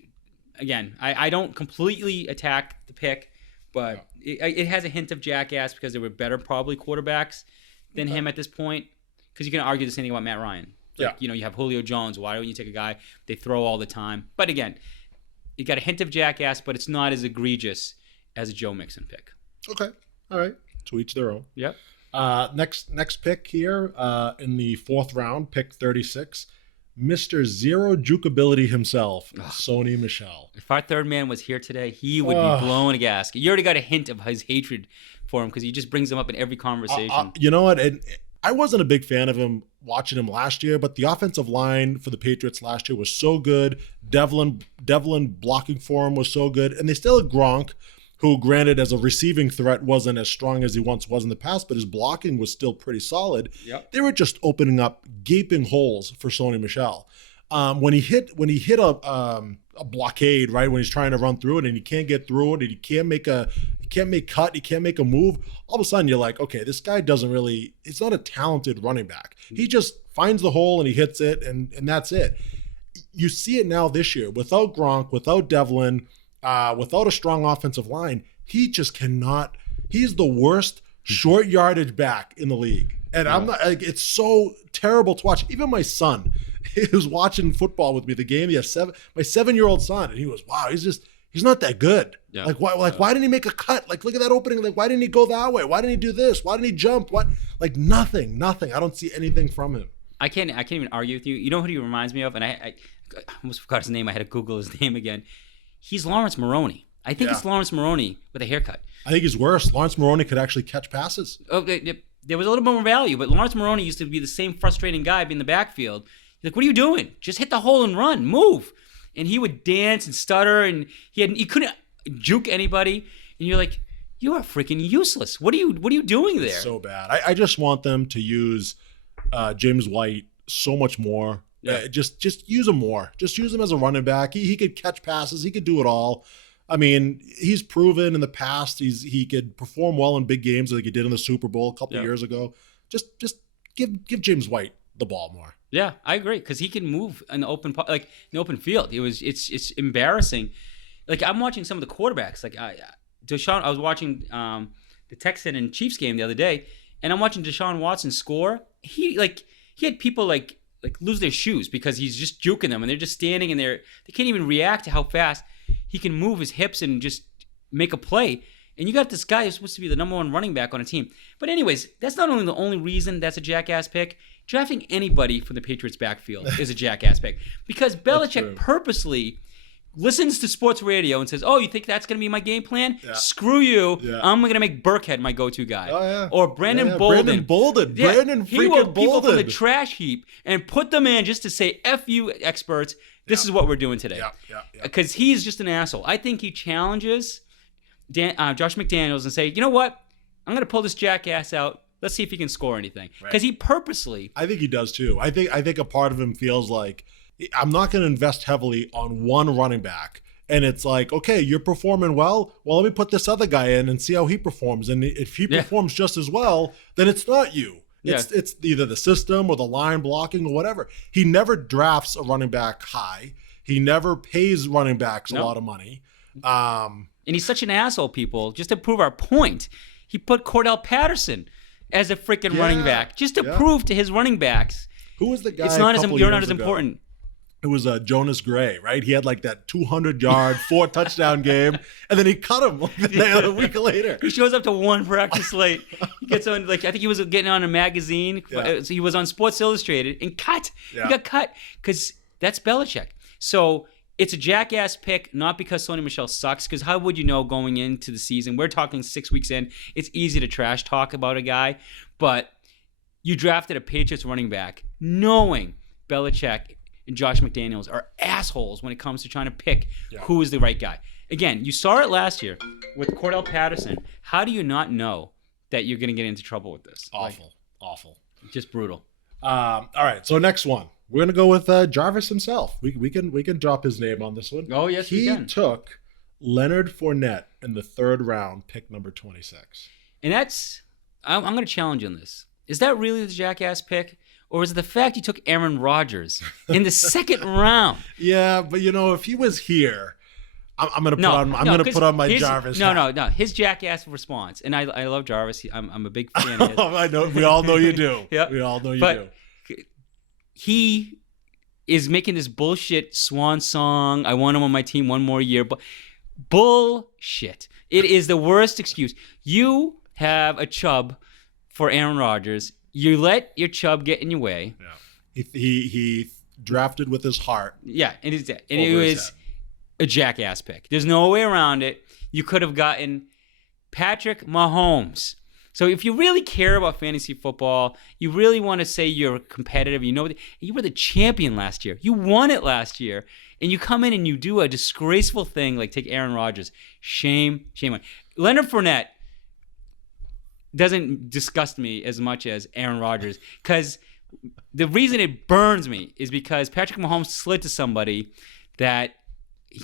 again, I don't completely attack the pick, but it has a hint of Jackass because there were better probably quarterbacks than him at this point. Because you can argue the same thing about Matt Ryan. Like, you have Julio Jones. Why don't you take a guy they throw all the time? But again, you got a hint of Jackass, but it's not as egregious as a Joe Mixon pick. Okay. All right. To each their own. Yep. Next pick here in the 4th round, pick 36, Mr. Zero Jukeability himself, Sony Michel. If our third man was here today, he would be blowing a gasket. You already got a hint of his hatred for him because he just brings him up in every conversation. You know what? I wasn't a big fan of him watching him last year, but the offensive line for the Patriots last year was so good. Devlin blocking for him was so good. And they still had Gronk, who, granted, as a receiving threat, wasn't as strong as he once was in the past, but his blocking was still pretty solid. Yep. They were just opening up gaping holes for Sony Michel. When he hit a blockade, right, when he's trying to run through it and he can't get through it and he can't make a move, all of a sudden you're like, okay, this guy he's not a talented running back. He just finds the hole and he hits it and that's it. You see it now this year without Gronk, without Devlin, without a strong offensive line. He just cannot. He's the worst short yardage back in the league. And I'm not like, it's so terrible to watch. Even my son, he was watching football with me, the game. He has my 7-year-old son, and he was, wow, he's not that good. Yeah. Why didn't he make a cut? Like, look at that opening. Like, why didn't he go that way? Why didn't he do this? Why didn't he jump? What? Like, nothing. I don't see anything from him. I can't even argue with you. You know who he reminds me of? And I almost forgot his name. I had to Google his name again. He's Lawrence Maroney. I think it's Lawrence Maroney with a haircut. I think he's worse. Lawrence Maroney could actually catch passes. Oh, there was a little more value, but Lawrence Maroney used to be the same frustrating guy in the backfield. He's like, what are you doing? Just hit the hole and run. Move. And he would dance and stutter, and he couldn't juke anybody. And you're like, you are freaking useless. What are you doing there? It's so bad. I just want them to use James White so much more. Yeah. Just use him more. Just use him as a running back. He could catch passes. He could do it all. I mean, he's proven in the past he could perform well in big games like he did in the Super Bowl a couple of years ago. Just give James White the ball more. Yeah, I agree because he can move in the open field. It's embarrassing. Like I'm watching some of the quarterbacks. Like Deshaun, I was watching the Texan and Chiefs game the other day, and I'm watching Deshaun Watson score. He had people like lose their shoes because he's just juking them, and they're just standing and they can't even react to how fast he can move his hips and just make a play. And you got this guy who's supposed to be the number 1 running back on a team. But anyways, that's not only the only reason that's a jackass pick. Drafting anybody from the Patriots backfield is a jackass pick. Because Belichick purposely listens to sports radio and says, oh, you think that's going to be my game plan? Yeah. Screw you. Yeah. I'm going to make Burkhead my go-to guy. Oh, yeah. Or Brandon Bolden. Brandon Bolden. Yeah. Brandon freaking He woke people Bolden. from the trash heap and put them in just to say, F you experts, this is what we're doing today. Because he's just an asshole. I think he challenges Josh McDaniels and say, you know what? I'm going to pull this jackass out. Let's see if he can score anything. Because he purposely... I think he does too. I think a part of him feels like, I'm not going to invest heavily on one running back. And it's like, okay, you're performing well. Well, let me put this other guy in and see how he performs. And if he performs just as well, then it's not you. It's either the system or the line blocking or whatever. He never drafts a running back high. He never pays running backs a lot of money. And he's such an asshole, people. Just to prove our point, he put Cordell Patterson as a freaking running back just to prove to his running backs. Who was the guy? You're not as important. It was Jonas Gray, right? He had like that 200-yard, 4-touchdown game, and then he cut him a week later. He shows up to one practice late. He gets on, I think he was getting on a magazine. So he was on Sports Illustrated and cut. Yeah. He got cut because that's Belichick. So it's a jackass pick, not because Sony Michel sucks, because how would you know going into the season? We're talking 6 weeks in. It's easy to trash talk about a guy, but you drafted a Patriots running back knowing Belichick and Josh McDaniels are assholes when it comes to trying to pick who is the right guy. Again, you saw it last year with Cordell Patterson. How do you not know that you're going to get into trouble with this? Awful. Just brutal. All right, so next one. We're going to go with Jarvis himself. We can drop his name on this one. Oh, yes, we can. He took Leonard Fournette in the 3rd round, pick number 26. And I'm going to challenge you on this. Is that really the jackass pick? Or is it the fact he took Aaron Rodgers in the 2nd round? Yeah, but if he was here, I'm gonna put on my Jarvis hat. No. His jackass response, and I love Jarvis. I'm a big fan of his. I know. We all know you do. Yep. We all know you do. He is making this bullshit swan song. I want him on my team one more year, but bullshit. It is the worst excuse. You have a chub for Aaron Rodgers. You let your chub get in your way. Yeah. He drafted with his heart. Yeah, and it was a jackass pick. There's no way around it. You could have gotten Patrick Mahomes. So if you really care about fantasy football, you really want to say you're competitive, you were the champion last year. You won it last year. And you come in and you do a disgraceful thing like take Aaron Rodgers. Shame on you. Leonard Fournette doesn't disgust me as much as Aaron Rodgers, because the reason it burns me is because Patrick Mahomes slid to somebody that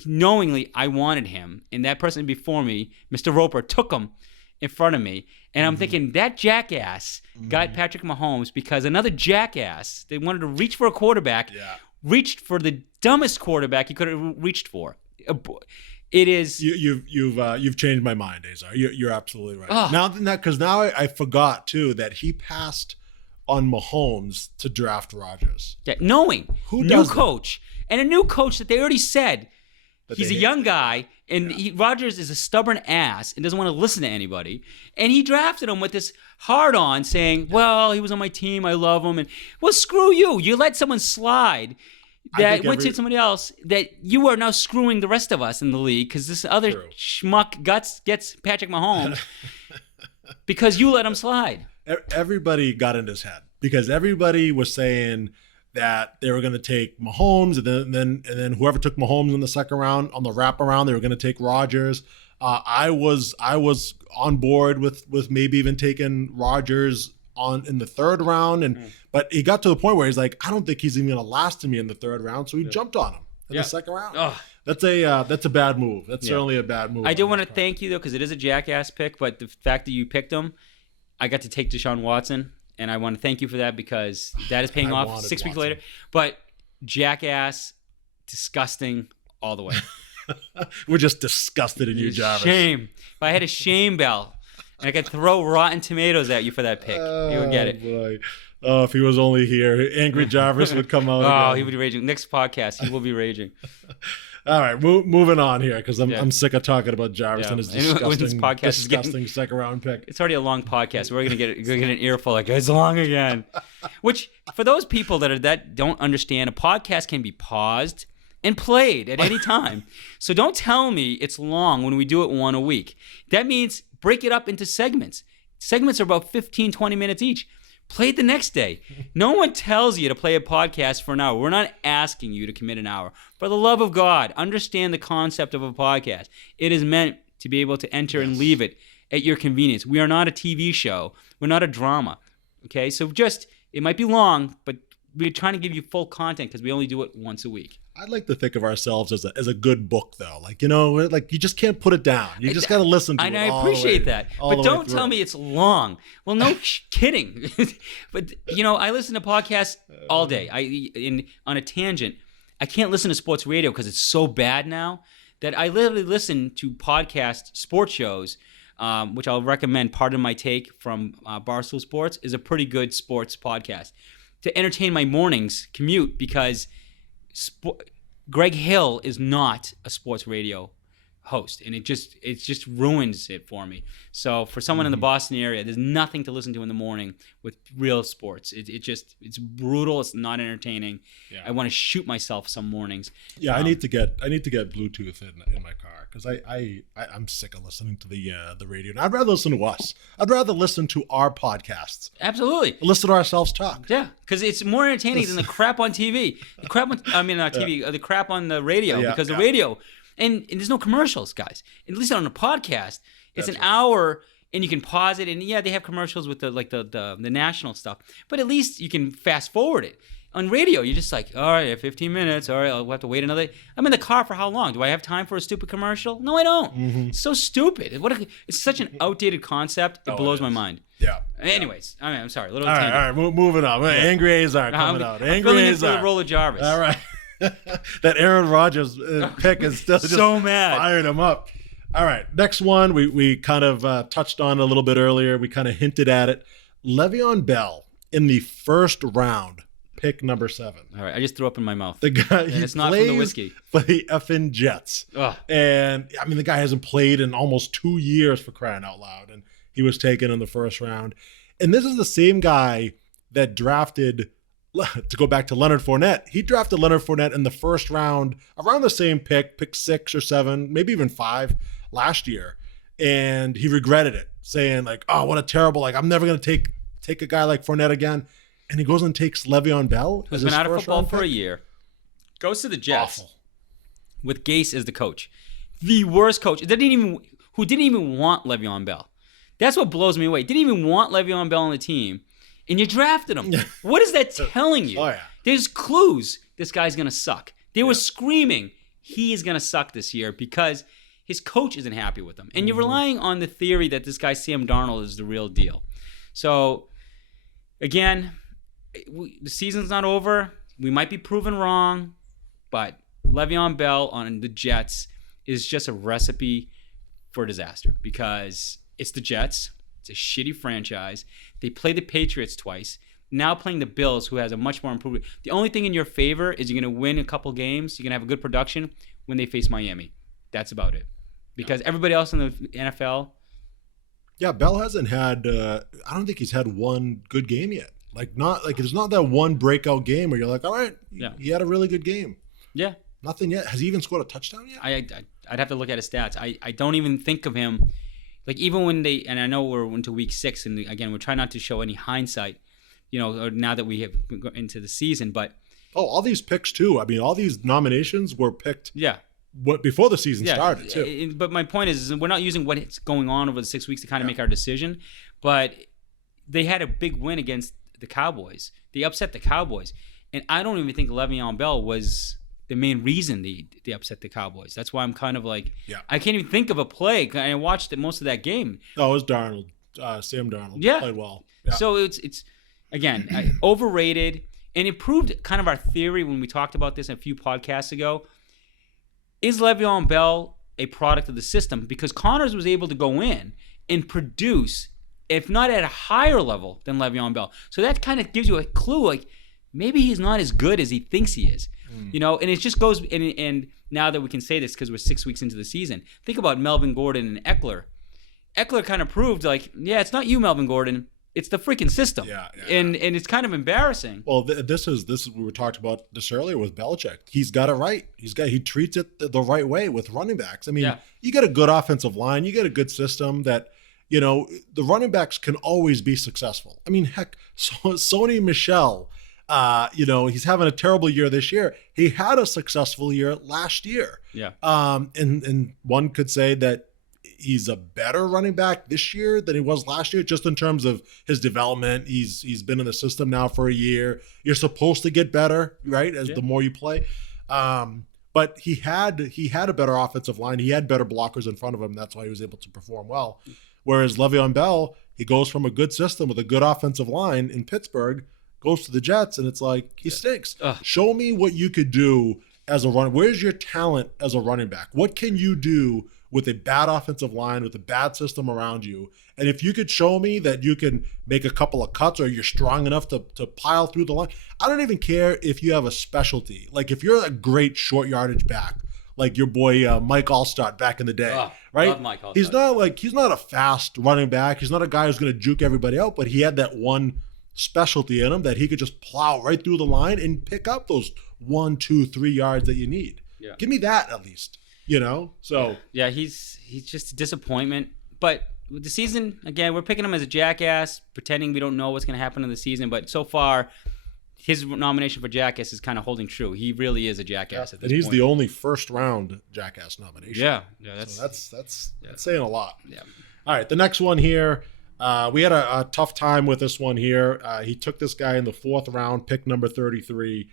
knowingly I wanted him, and that person before me, Mr. Roper, took him in front of me, and I'm thinking that jackass got Patrick Mahomes because another jackass, they wanted to reach for a quarterback, reached for the dumbest quarterback he could have reached for. It is. You've changed my mind, Azar. You're absolutely right. Now I forgot too that he passed on Mahomes to draft Rodgers. Yeah, knowing new coach and a new coach that they already said he's a young guy and Rodgers is a stubborn ass and doesn't want to listen to anybody. And he drafted him with this hard on saying, "Well, he was on my team. I love him." And well, screw you. You let someone slide. That went to somebody else, that you are now screwing the rest of us in the league because this other schmuck gets Patrick Mahomes because you let him slide. Everybody got in his head because everybody was saying that they were going to take Mahomes, and then whoever took Mahomes in the 2nd round on the wraparound, they were going to take Rodgers. I was on board with maybe even taking Rodgers in the 3rd round, but he got to the point where he's like, I don't think he's even going to last to me in the 3rd round, so he jumped on him in the 2nd round. Ugh. That's a bad move. That's certainly a bad move. I do want to thank you though, because it is a jackass pick, but the fact that you picked him, I got to take Deshaun Watson, and I want to thank you for that because that is paying off 6 weeks later. But jackass, disgusting all the way. We're just disgusted in you, Jarvis. Shame. If I had a shame bell. And I could throw rotten tomatoes at you for that pick. You would get it. Boy. Oh, if he was only here, angry Jarvis would come out. Oh, he would be raging. Next podcast, he will be raging. All right, moving on here because I'm sick of talking about Jarvis and his disgusting 2nd round pick. It's already a long podcast. We're gonna get an earful like it's long again. Which for those people that don't understand, a podcast can be paused and played at any time. So don't tell me it's long when we do it one a week. That means break it up into segments. Segments are about 15, 20 minutes each. Play it the next day. No one tells you to play a podcast for an hour. We're not asking you to commit an hour. For the love of God, understand the concept of a podcast. It is meant to be able to enter and leave it at your convenience. We are not a TV show. We're not a drama. Okay? So it might be long, but we're trying to give you full content because we only do it once a week. I'd like to think of ourselves as a good book, though. Like, like you just can't put it down. You just got to listen to it. And I appreciate that. But don't tell me it's long. Well, no kidding. But, I listen to podcasts all day. On a tangent, I can't listen to sports radio because it's so bad now that I literally listen to podcast sports shows, which I'll recommend. Pardon My Take from Barstool Sports is a pretty good sports podcast to entertain my mornings commute because Greg Hill is not a sports radio host, and it just ruins it for me. So for someone in the Boston area, there's nothing to listen to in the morning with real sports. It's brutal. It's not entertaining. Yeah. I want to shoot myself some mornings. Yeah, I need to get Bluetooth in my car because I'm sick of listening to the radio. And I'd rather listen to us. I'd rather listen to our podcasts. Absolutely. Listen to ourselves talk. Yeah, because it's more entertaining than the crap on TV. The crap on TV. The crap on the radio because the radio. And there's no commercials, guys. At least on a podcast, it's an hour, and you can pause it. And yeah, they have commercials with the national stuff, but at least you can fast forward it. On radio, you're just like, all right, 15 minutes. All right, I'll have to wait another. I'm in the car for how long? Do I have time for a stupid commercial? No, I don't. It's so stupid. It's such an outdated concept. It blows my mind. Yeah. Anyways, I'm sorry. All right, moving on. Angry Azar coming out. I'm filling in for the role of Jarvis. All right. That Aaron Rodgers pick is still just so mad. Firing him up. All right, next one we kind of touched on a little bit earlier. We kind of hinted at it. Le'Veon Bell in the first round, pick number 7. All right, I just threw up in my mouth. The guy, and it's not from the whiskey. For the effing Jets. Ugh. And I mean, the guy hasn't played in almost 2 years, for crying out loud, and he was taken in the first round. And this is the same guy that drafted. To go back to Leonard Fournette, he drafted Leonard Fournette in the first round, around the same pick 6 or 7, maybe even 5 last year, and he regretted it, saying like, "Oh, what a terrible! Like, I'm never going to take a guy like Fournette again." And he goes and takes Le'Veon Bell, who's been out of football for a year, goes to the Jets. Awful. With Gase as the coach, the worst coach. Who didn't even want Le'Veon Bell. That's what blows me away. Didn't even want Le'Veon Bell on the team. And you drafted him. What is that telling you? Oh, yeah. There's clues this guy's going to suck. They were screaming he is going to suck this year because his coach isn't happy with him. And you're relying on the theory that this guy Sam Darnold is the real deal. So, again, the season's not over. We might be proven wrong. But Le'Veon Bell on the Jets is just a recipe for disaster because it's the Jets. It's a shitty franchise. They play the Patriots twice. Now playing the Bills, who has a much more improved. The only thing in your favor is you're going to win a couple games. You're going to have a good production when they face Miami. That's about it. Because everybody else in the NFL. Yeah, Bell hasn't had. I don't think he's had one good game yet. It's not that one breakout game where you're like, all right, he had a really good game. Yeah. Nothing yet. Has he even scored a touchdown yet? I'd have to look at his stats. I don't even think of him. Like, even when and I know we're into week 6, and again, we're trying not to show any hindsight, now that we have gone into the season, but. Oh, all these picks, too. I mean, all these nominations were picked. Yeah. Before the season started, too. But my point is we're not using what's going on over the 6 weeks to kind of make our decision, but they had a big win against the Cowboys. They upset the Cowboys, and I don't even think Le'Veon Bell was the main reason they upset the Cowboys. That's why I'm kind of like, I can't even think of a play. I watched most of that game. Oh, it was Darnold, Sam Darnold. Yeah. Played well. Yeah. So it's again, overrated, and it proved kind of our theory when we talked about this a few podcasts ago. Is Le'Veon Bell a product of the system? Because Connors was able to go in and produce, if not at a higher level than Le'Veon Bell. So that kind of gives you a clue, like, maybe he's not as good as he thinks he is. And it just goes, and now that we can say this because we're 6 weeks into the season, think about Melvin Gordon and Eckler. Eckler kind of proved, like, it's not you, Melvin Gordon. It's the freaking system. Yeah. And it's kind of embarrassing. Well, this is we were talking about this earlier with Belichick. He's got it right. He treats it the right way with running backs. I mean, you get a good offensive line, you get a good system that, the running backs can always be successful. I mean, heck, Sony Michel, he's having a terrible year this year. He had a successful year last year. Yeah. And one could say that he's a better running back this year than he was last year, just in terms of his development. He's been in the system now for a year. You're supposed to get better, right, as the more you play. But he had a better offensive line. He had better blockers in front of him. That's why he was able to perform well. Whereas Le'Veon Bell, he goes from a good system with a good offensive line in Pittsburgh, goes to the Jets, and it's like, he stinks. Show me what you could do as a runner. Where's your talent as a running back? What can you do with a bad offensive line, with a bad system around you? And if you could show me that you can make a couple of cuts or you're strong enough to pile through the line, I don't even care if you have a specialty. Like if you're a great short yardage back, like your boy Mike Allstott back in the day, right? Love Mike Allstott. He's not a fast running back. He's not a guy who's going to juke everybody out, but he had that one specialty in him that he could just plow right through the line and pick up those 1, 2, 3 yards that you need. Yeah. Give me that at least, So yeah, he's just a disappointment. But with the season, again, we're picking him as a jackass, pretending we don't know what's going to happen in the season. But so far, his nomination for Jackass is kind of holding true. He really is a jackass at this and he's point. the only first round Jackass nomination. Yeah, that's saying a lot. Yeah. All right, the next one here. We had a tough time with this one here. He took this guy in the 4th round, pick number 33.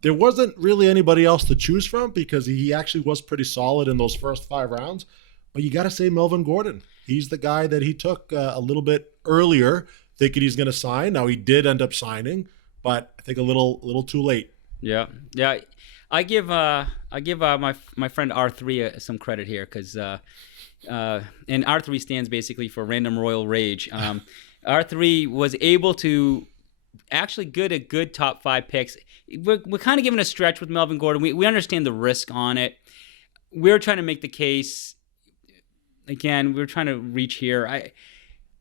There wasn't really anybody else to choose from because he actually was pretty solid in those first 5 rounds. But you got to say Melvin Gordon. He's the guy that he took a little bit earlier, thinking he's going to sign. Now he did end up signing, but I think a little too late. Yeah. I give my friend R3 some credit here because and R3 stands basically for Random Royal Rage. R3 was able to actually get a good top 5 picks. We're kind of giving a stretch with Melvin Gordon. We understand the risk on it. We're trying to make the case. Again, we're trying to reach here.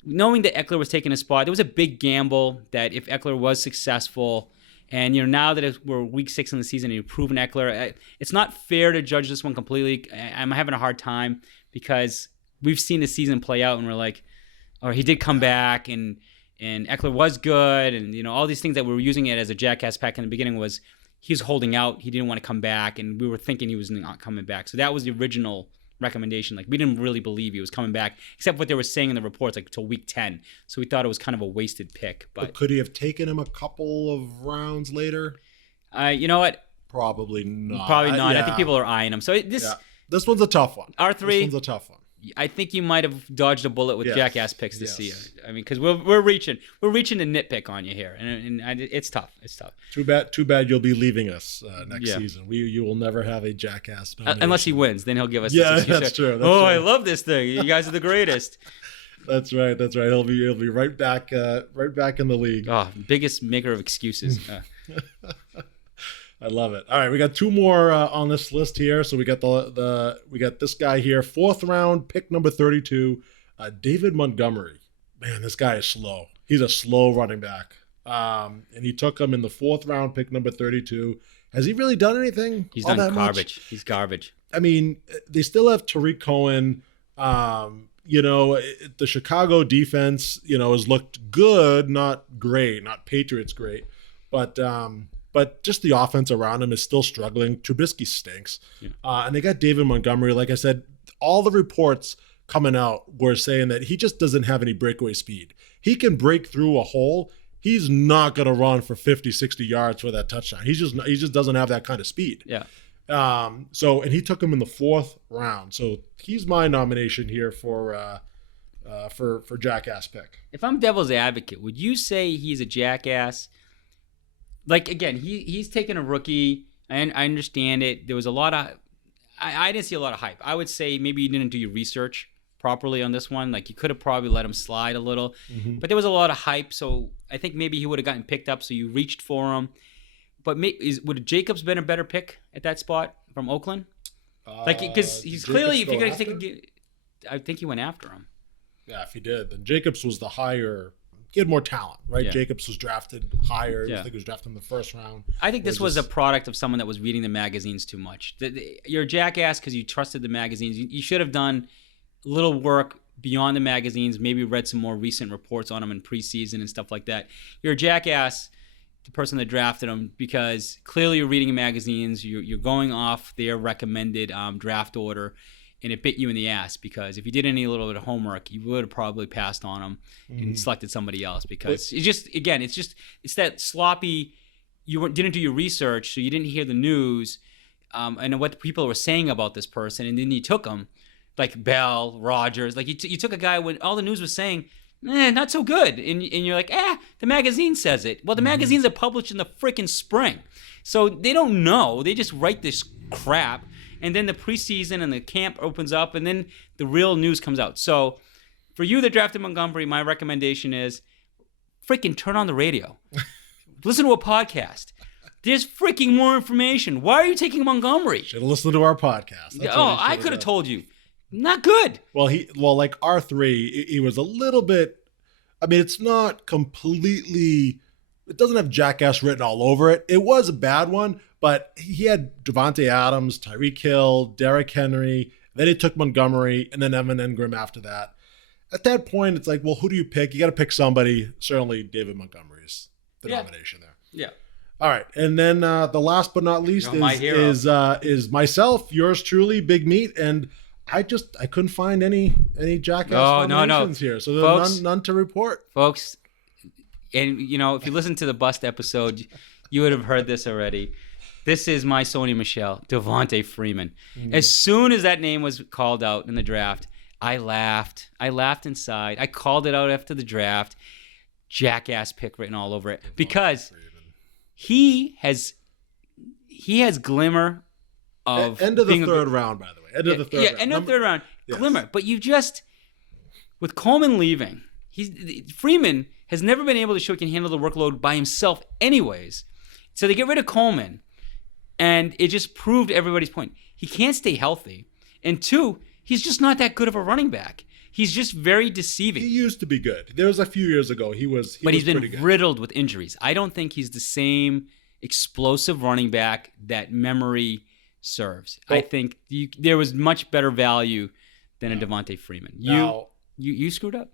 Knowing that Eckler was taking a spot, there was a big gamble that if Eckler was successful, and now that we're week 6 in the season and you've proven Eckler, it's not fair to judge this one completely. I'm having a hard time because we've seen the season play out and we're like, oh, he did come back and Eckler was good, and all these things that we were using it as a jackass pack in the beginning was he's holding out, he didn't want to come back, and we were thinking he was not coming back. So that was the original recommendation. Like we didn't really believe he was coming back, except what they were saying in the reports, like till week 10. So we thought it was kind of a wasted pick. But could he have taken him a couple of rounds later? You know what? Probably not. Yeah. I think people are eyeing him. So this one's a tough one. R3. This one's a tough one. I think you might have dodged a bullet with Jackass picks this year. I mean, because we're reaching to nitpick on you here, and it's tough. It's tough. Too bad. You'll be leaving us next season. You will never have a Jackass nomination. Unless he wins, then he'll give us. That's true. I love this thing. You guys are the greatest. That's right. He'll be right back in the league. Oh, biggest maker of excuses. I love it. All right, we got 2 more on this list here. So we got we got this guy here, 4th round, pick number 32, David Montgomery. Man, this guy is slow. He's a slow running back, and he took him in the 4th round, pick number 32. Has he really done anything? He's done garbage. He's garbage. I mean, they still have Tariq Cohen. The Chicago defense, has looked good, not great, not Patriots great, but just the offense around him is still struggling. Trubisky stinks. Yeah. And they got David Montgomery. Like I said, all the reports coming out were saying that he just doesn't have any breakaway speed. He can break through a hole. He's not going to run for 50, 60 yards for that touchdown. He just doesn't have that kind of speed. Yeah. And he took him in the 4th round. So he's my nomination here for Jackass pick. If I'm devil's advocate, would you say he's a jackass? Like, again, he's taken a rookie, and I understand it. There was a lot of I didn't see a lot of hype. I would say maybe you didn't do your research properly on this one. Like, you could have probably let him slide a little. Mm-hmm. But there was a lot of hype, so I think maybe he would have gotten picked up, so you reached for him. But would Jacobs been a better pick at that spot from Oakland? Because he's clearly, if you're going to take I think he went after him. Yeah, if he did, then Jacobs was the higher. He had more talent, right? Yeah. Jacobs was drafted higher. Yeah. I think he was drafted in the 1st round. I think this was a product of someone that was reading the magazines too much. You're a jackass because you trusted the magazines. You should have done a little work beyond the magazines, maybe read some more recent reports on him in preseason and stuff like that. You're a jackass, the person that drafted him, because clearly you're reading magazines. You're going off their recommended draft order. and it bit you in the ass because if you did any little bit of homework, you would have probably passed on him and selected somebody else because it's that sloppy. Didn't do your research, so you didn't hear the news and what the people were saying about this person, and then you took them, like Bell, Rogers, like you took a guy when all the news was saying, not so good, and you're like, the magazine says it. Well, the magazines are published in the freaking spring, so they don't know. They just write this crap, and then the preseason and the camp opens up, and then the real news comes out. So, for you that drafted Montgomery, my recommendation is freaking turn on the radio. Listen to a podcast. There's freaking more information. Why are you taking Montgomery? Should have listened to our podcast. I could have told you. Not good. Well, like R3, he was a little bit. I mean, it's not completely. It doesn't have Jackass written all over it. It was a bad one, but he had Devontae Adams, Tyreek Hill, Derrick Henry. Then he took Montgomery, and then Evan Engram after that. At that point, it's like, well, who do you pick? You got to pick somebody. Certainly, David Montgomery's the nomination there. Yeah. All right, and then the last but not least is myself, yours truly, Big Meat, and I couldn't find any Jackass nominations here, so there's none to report, folks. And if you listen to the Bust episode, you would have heard this already. This is my Sony Michel, Devontae Freeman. As soon as that name was called out in the draft, I laughed. I laughed inside. I called it out after the draft. Jackass pick written all over it because he has glimmer of end of the third round, by the way. End of the third round. End of the third round. Yes. Glimmer. But you just, with Coleman leaving, Freeman has never been able to show he can handle the workload by himself anyways. So they get rid of Coleman, and it just proved everybody's point. He can't stay healthy. And two, he's just not that good of a running back. He's just very deceiving. He used to be good. There was a few years ago he's been riddled with injuries. I don't think he's the same explosive running back that memory serves. I think there was much better value than a Devontae Freeman. You screwed up,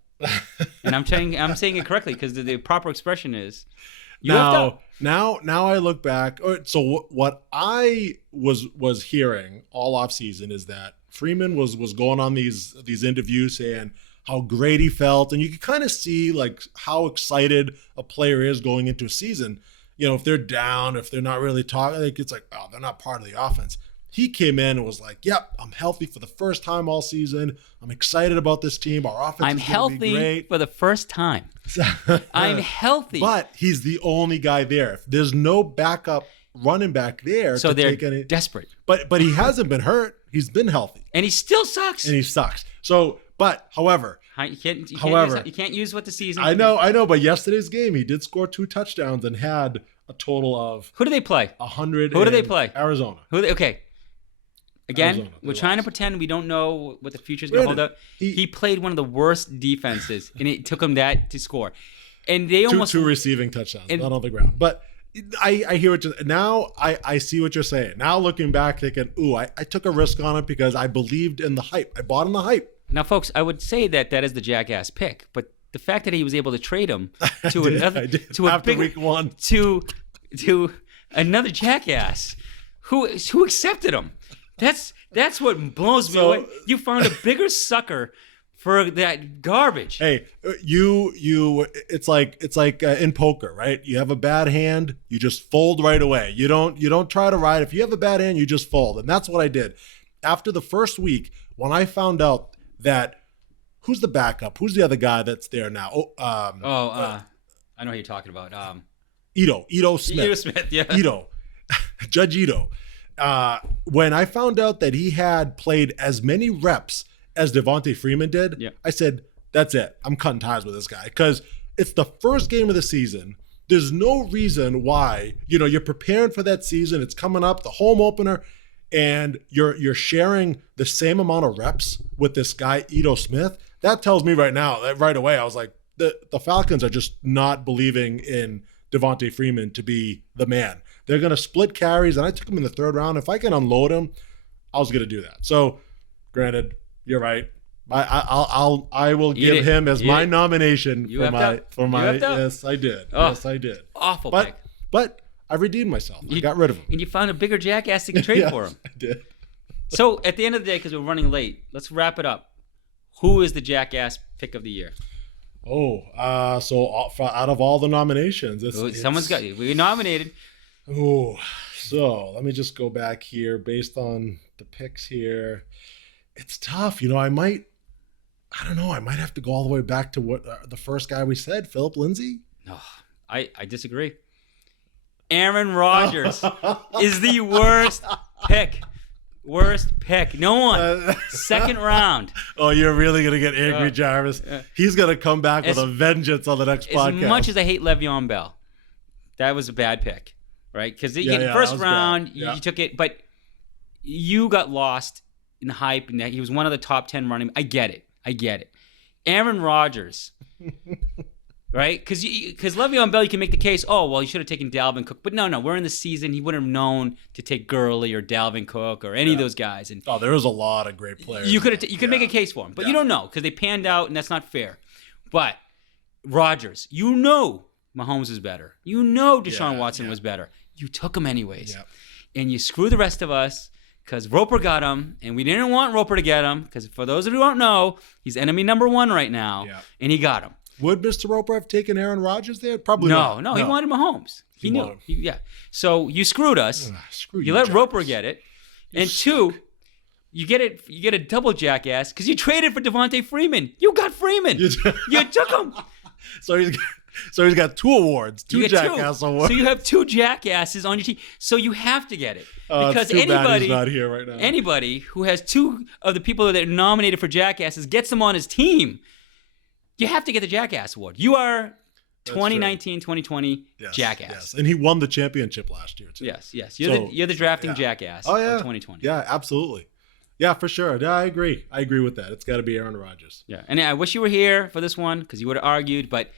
and I'm saying it correctly because the proper expression is you left out. Now I look back. So what I was hearing all off season is that Freeman was going on these interviews saying how great he felt, and you can kind of see like how excited a player is going into a season. If they're down, if they're not really talking, like it's like, oh, they're not part of the offense. He came in and was like, yep, I'm healthy for the first time all season. I'm excited about this team. Our offense is going to be great. I'm healthy for the first time. I'm healthy. But he's the only guy there. If there's no backup running back there, so they're desperate. But he hasn't been hurt. He's been healthy, and he still sucks. So, but however, you can't use what the season. I know. But yesterday's game, he did score 2 touchdowns and had a total of. Who do they play? 100. Who do they play? Arizona. Okay. Again, Arizona, we're trying to pretend we don't know what the future's going to hold up. He played one of the worst defenses, and it took him that to score. And they almost two receiving touchdowns, not on the ground, but. I hear what I see what you're saying. Now looking back, thinking, ooh, I took a risk on it because I believed in the hype. I bought in the hype. Now, folks, I would say that is the Jackass pick, but the fact that he was able to trade him to after week 1 to another Jackass who accepted him. That's what blows me away. You found a bigger sucker for that garbage. Hey, it's like in poker, right? You have a bad hand, you just fold right away. You don't try to ride. If you have a bad hand, you just fold. And that's what I did. After the first week, when I found out that who's the backup, who's the other guy that's there now? I know who you're talking about. Ito Smith. Ito Smith, yeah. Judge Ito. When I found out that he had played as many reps as Devontae Freeman did, I said, that's it. I'm cutting ties with this guy because it's the first game of the season. There's no reason why, you're preparing for that season. It's coming up, the home opener, and you're sharing the same amount of reps with this guy, Ito Smith. That tells me right now, that right away, I was like, the Falcons are just not believing in Devontae Freeman to be the man. They're going to split carries, and I took him in the third round. If I can unload him, I was going to do that. So, granted, you're right. I will give him as my nomination for my. Yes, I did. Yes, I did. Awful pick. But I redeemed myself. I got rid of him. And you found a bigger Jackass to trade for him. I did. So at the end of the day, because we're running late, let's wrap it up. Who is the Jackass pick of the year? So out of all the nominations, Someone's got you. We nominated. Oh, so let me just go back here based on the picks here. It's tough. I don't know. I might have to go all the way back to what the first guy we said, Philip Lindsay. No, I disagree. Aaron Rodgers is the worst pick. Worst pick. No one. Second round. Oh, you're really going to get angry, Jarvis. He's going to come back with a vengeance on the next podcast. As much as I hate Le'Veon Bell, that was a bad pick, right? Because first round, you took it, but you got lost in the hype, and he was one of the top 10 running. I get it. Aaron Rodgers, right? Because Le'Veon Bell, you can make the case, oh, well, he should have taken Dalvin Cook. But no, we're in the season. He wouldn't have known to take Gurley or Dalvin Cook or any of those guys. And there was a lot of great players. You could make a case for him, but you don't know because they panned out, and that's not fair. But Rodgers, Mahomes is better. Deshaun Watson was better. You took him anyways. Yep. And you screw the rest of us because Roper got him, and we didn't want Roper to get him because for those of you who don't know, he's enemy number 1 right now, and he got him. Would Mr. Roper have taken Aaron Rodgers there? Probably not. No, he wanted Mahomes. He knew. So you screwed us. You let Roper get it. And 2, you get a double Jackass because you traded for Devontae Freeman. You got Freeman. You took him. So he's got 2 awards, 2 Jackass awards. So you have 2 Jackasses on your team. So you have to get it. Because it's too bad he's not here right now. Anybody who has 2 of the people that are nominated for Jackasses gets them on his team. You have to get the Jackass Award. You are 2019, 2020 Jackass. Yes, and he won the championship last year too. Yes. You're the drafting Jackass of 2020. Yeah, absolutely. Yeah, for sure. Yeah, I agree with that. It's got to be Aaron Rodgers. Yeah, and I wish you were here for this one because you would have argued, but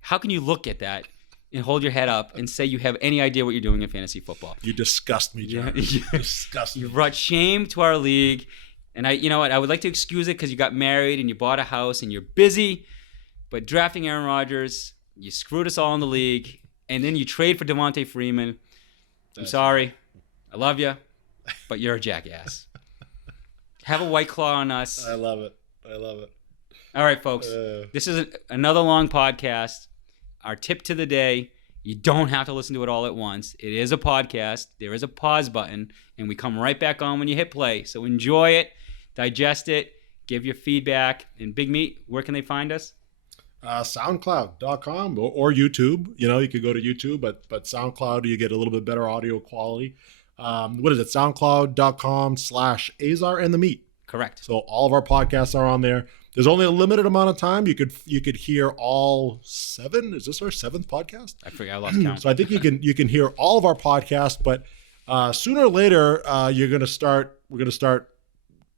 how can you look at that and hold your head up and say you have any idea what you're doing in fantasy football? You disgust me, John. You disgust me. You brought shame to our league. And I would like to excuse it because you got married and you bought a house and you're busy. But drafting Aaron Rodgers, you screwed us all in the league. And then you trade for Devontae Freeman. I'm sorry. I love you. But you're a jackass. Have a White Claw on us. I love it. All right, folks. This is another long podcast. Our tip to the day. You don't have to listen to it all at once. It is a podcast. There is a pause button. And we come right back on when you hit play. So enjoy it. Digest it. Give your feedback. And Big Meat, where can they find us? SoundCloud.com or YouTube. You could go to YouTube, but SoundCloud, you get a little bit better audio quality. What is it? SoundCloud.com/Azar and the Meat. Correct. So all of our podcasts are on there. There's only a limited amount of time. You could hear all 7. Is this our 7th podcast? I forgot. I lost count. So I think you can hear all of our podcasts, but sooner or later we're going to start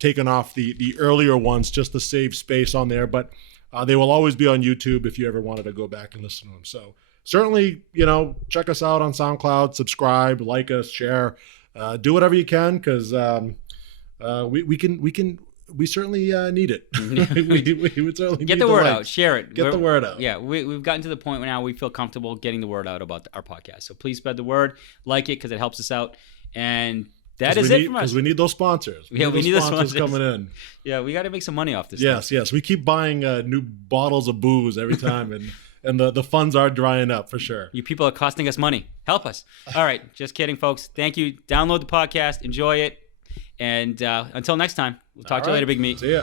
taking off the earlier ones just to save space on there. But they will always be on YouTube if you ever wanted to go back and listen to them. So certainly, check us out on SoundCloud, subscribe, like us, share, do whatever you can because we certainly need it. we would certainly get the word out, share it. Get the word out. Yeah, we've gotten to the point where now we feel comfortable getting the word out about our podcast. So please spread the word, like it because it helps us out. And that is it from us. Because we need those sponsors. We need those sponsors coming in. Yeah, we got to make some money off this. Yes. We keep buying new bottles of booze every time, and the funds are drying up for sure. You people are costing us money. Help us. All right, just kidding, folks. Thank you. Download the podcast. Enjoy it. And until next time, we'll talk to you later, Big Meat. See ya.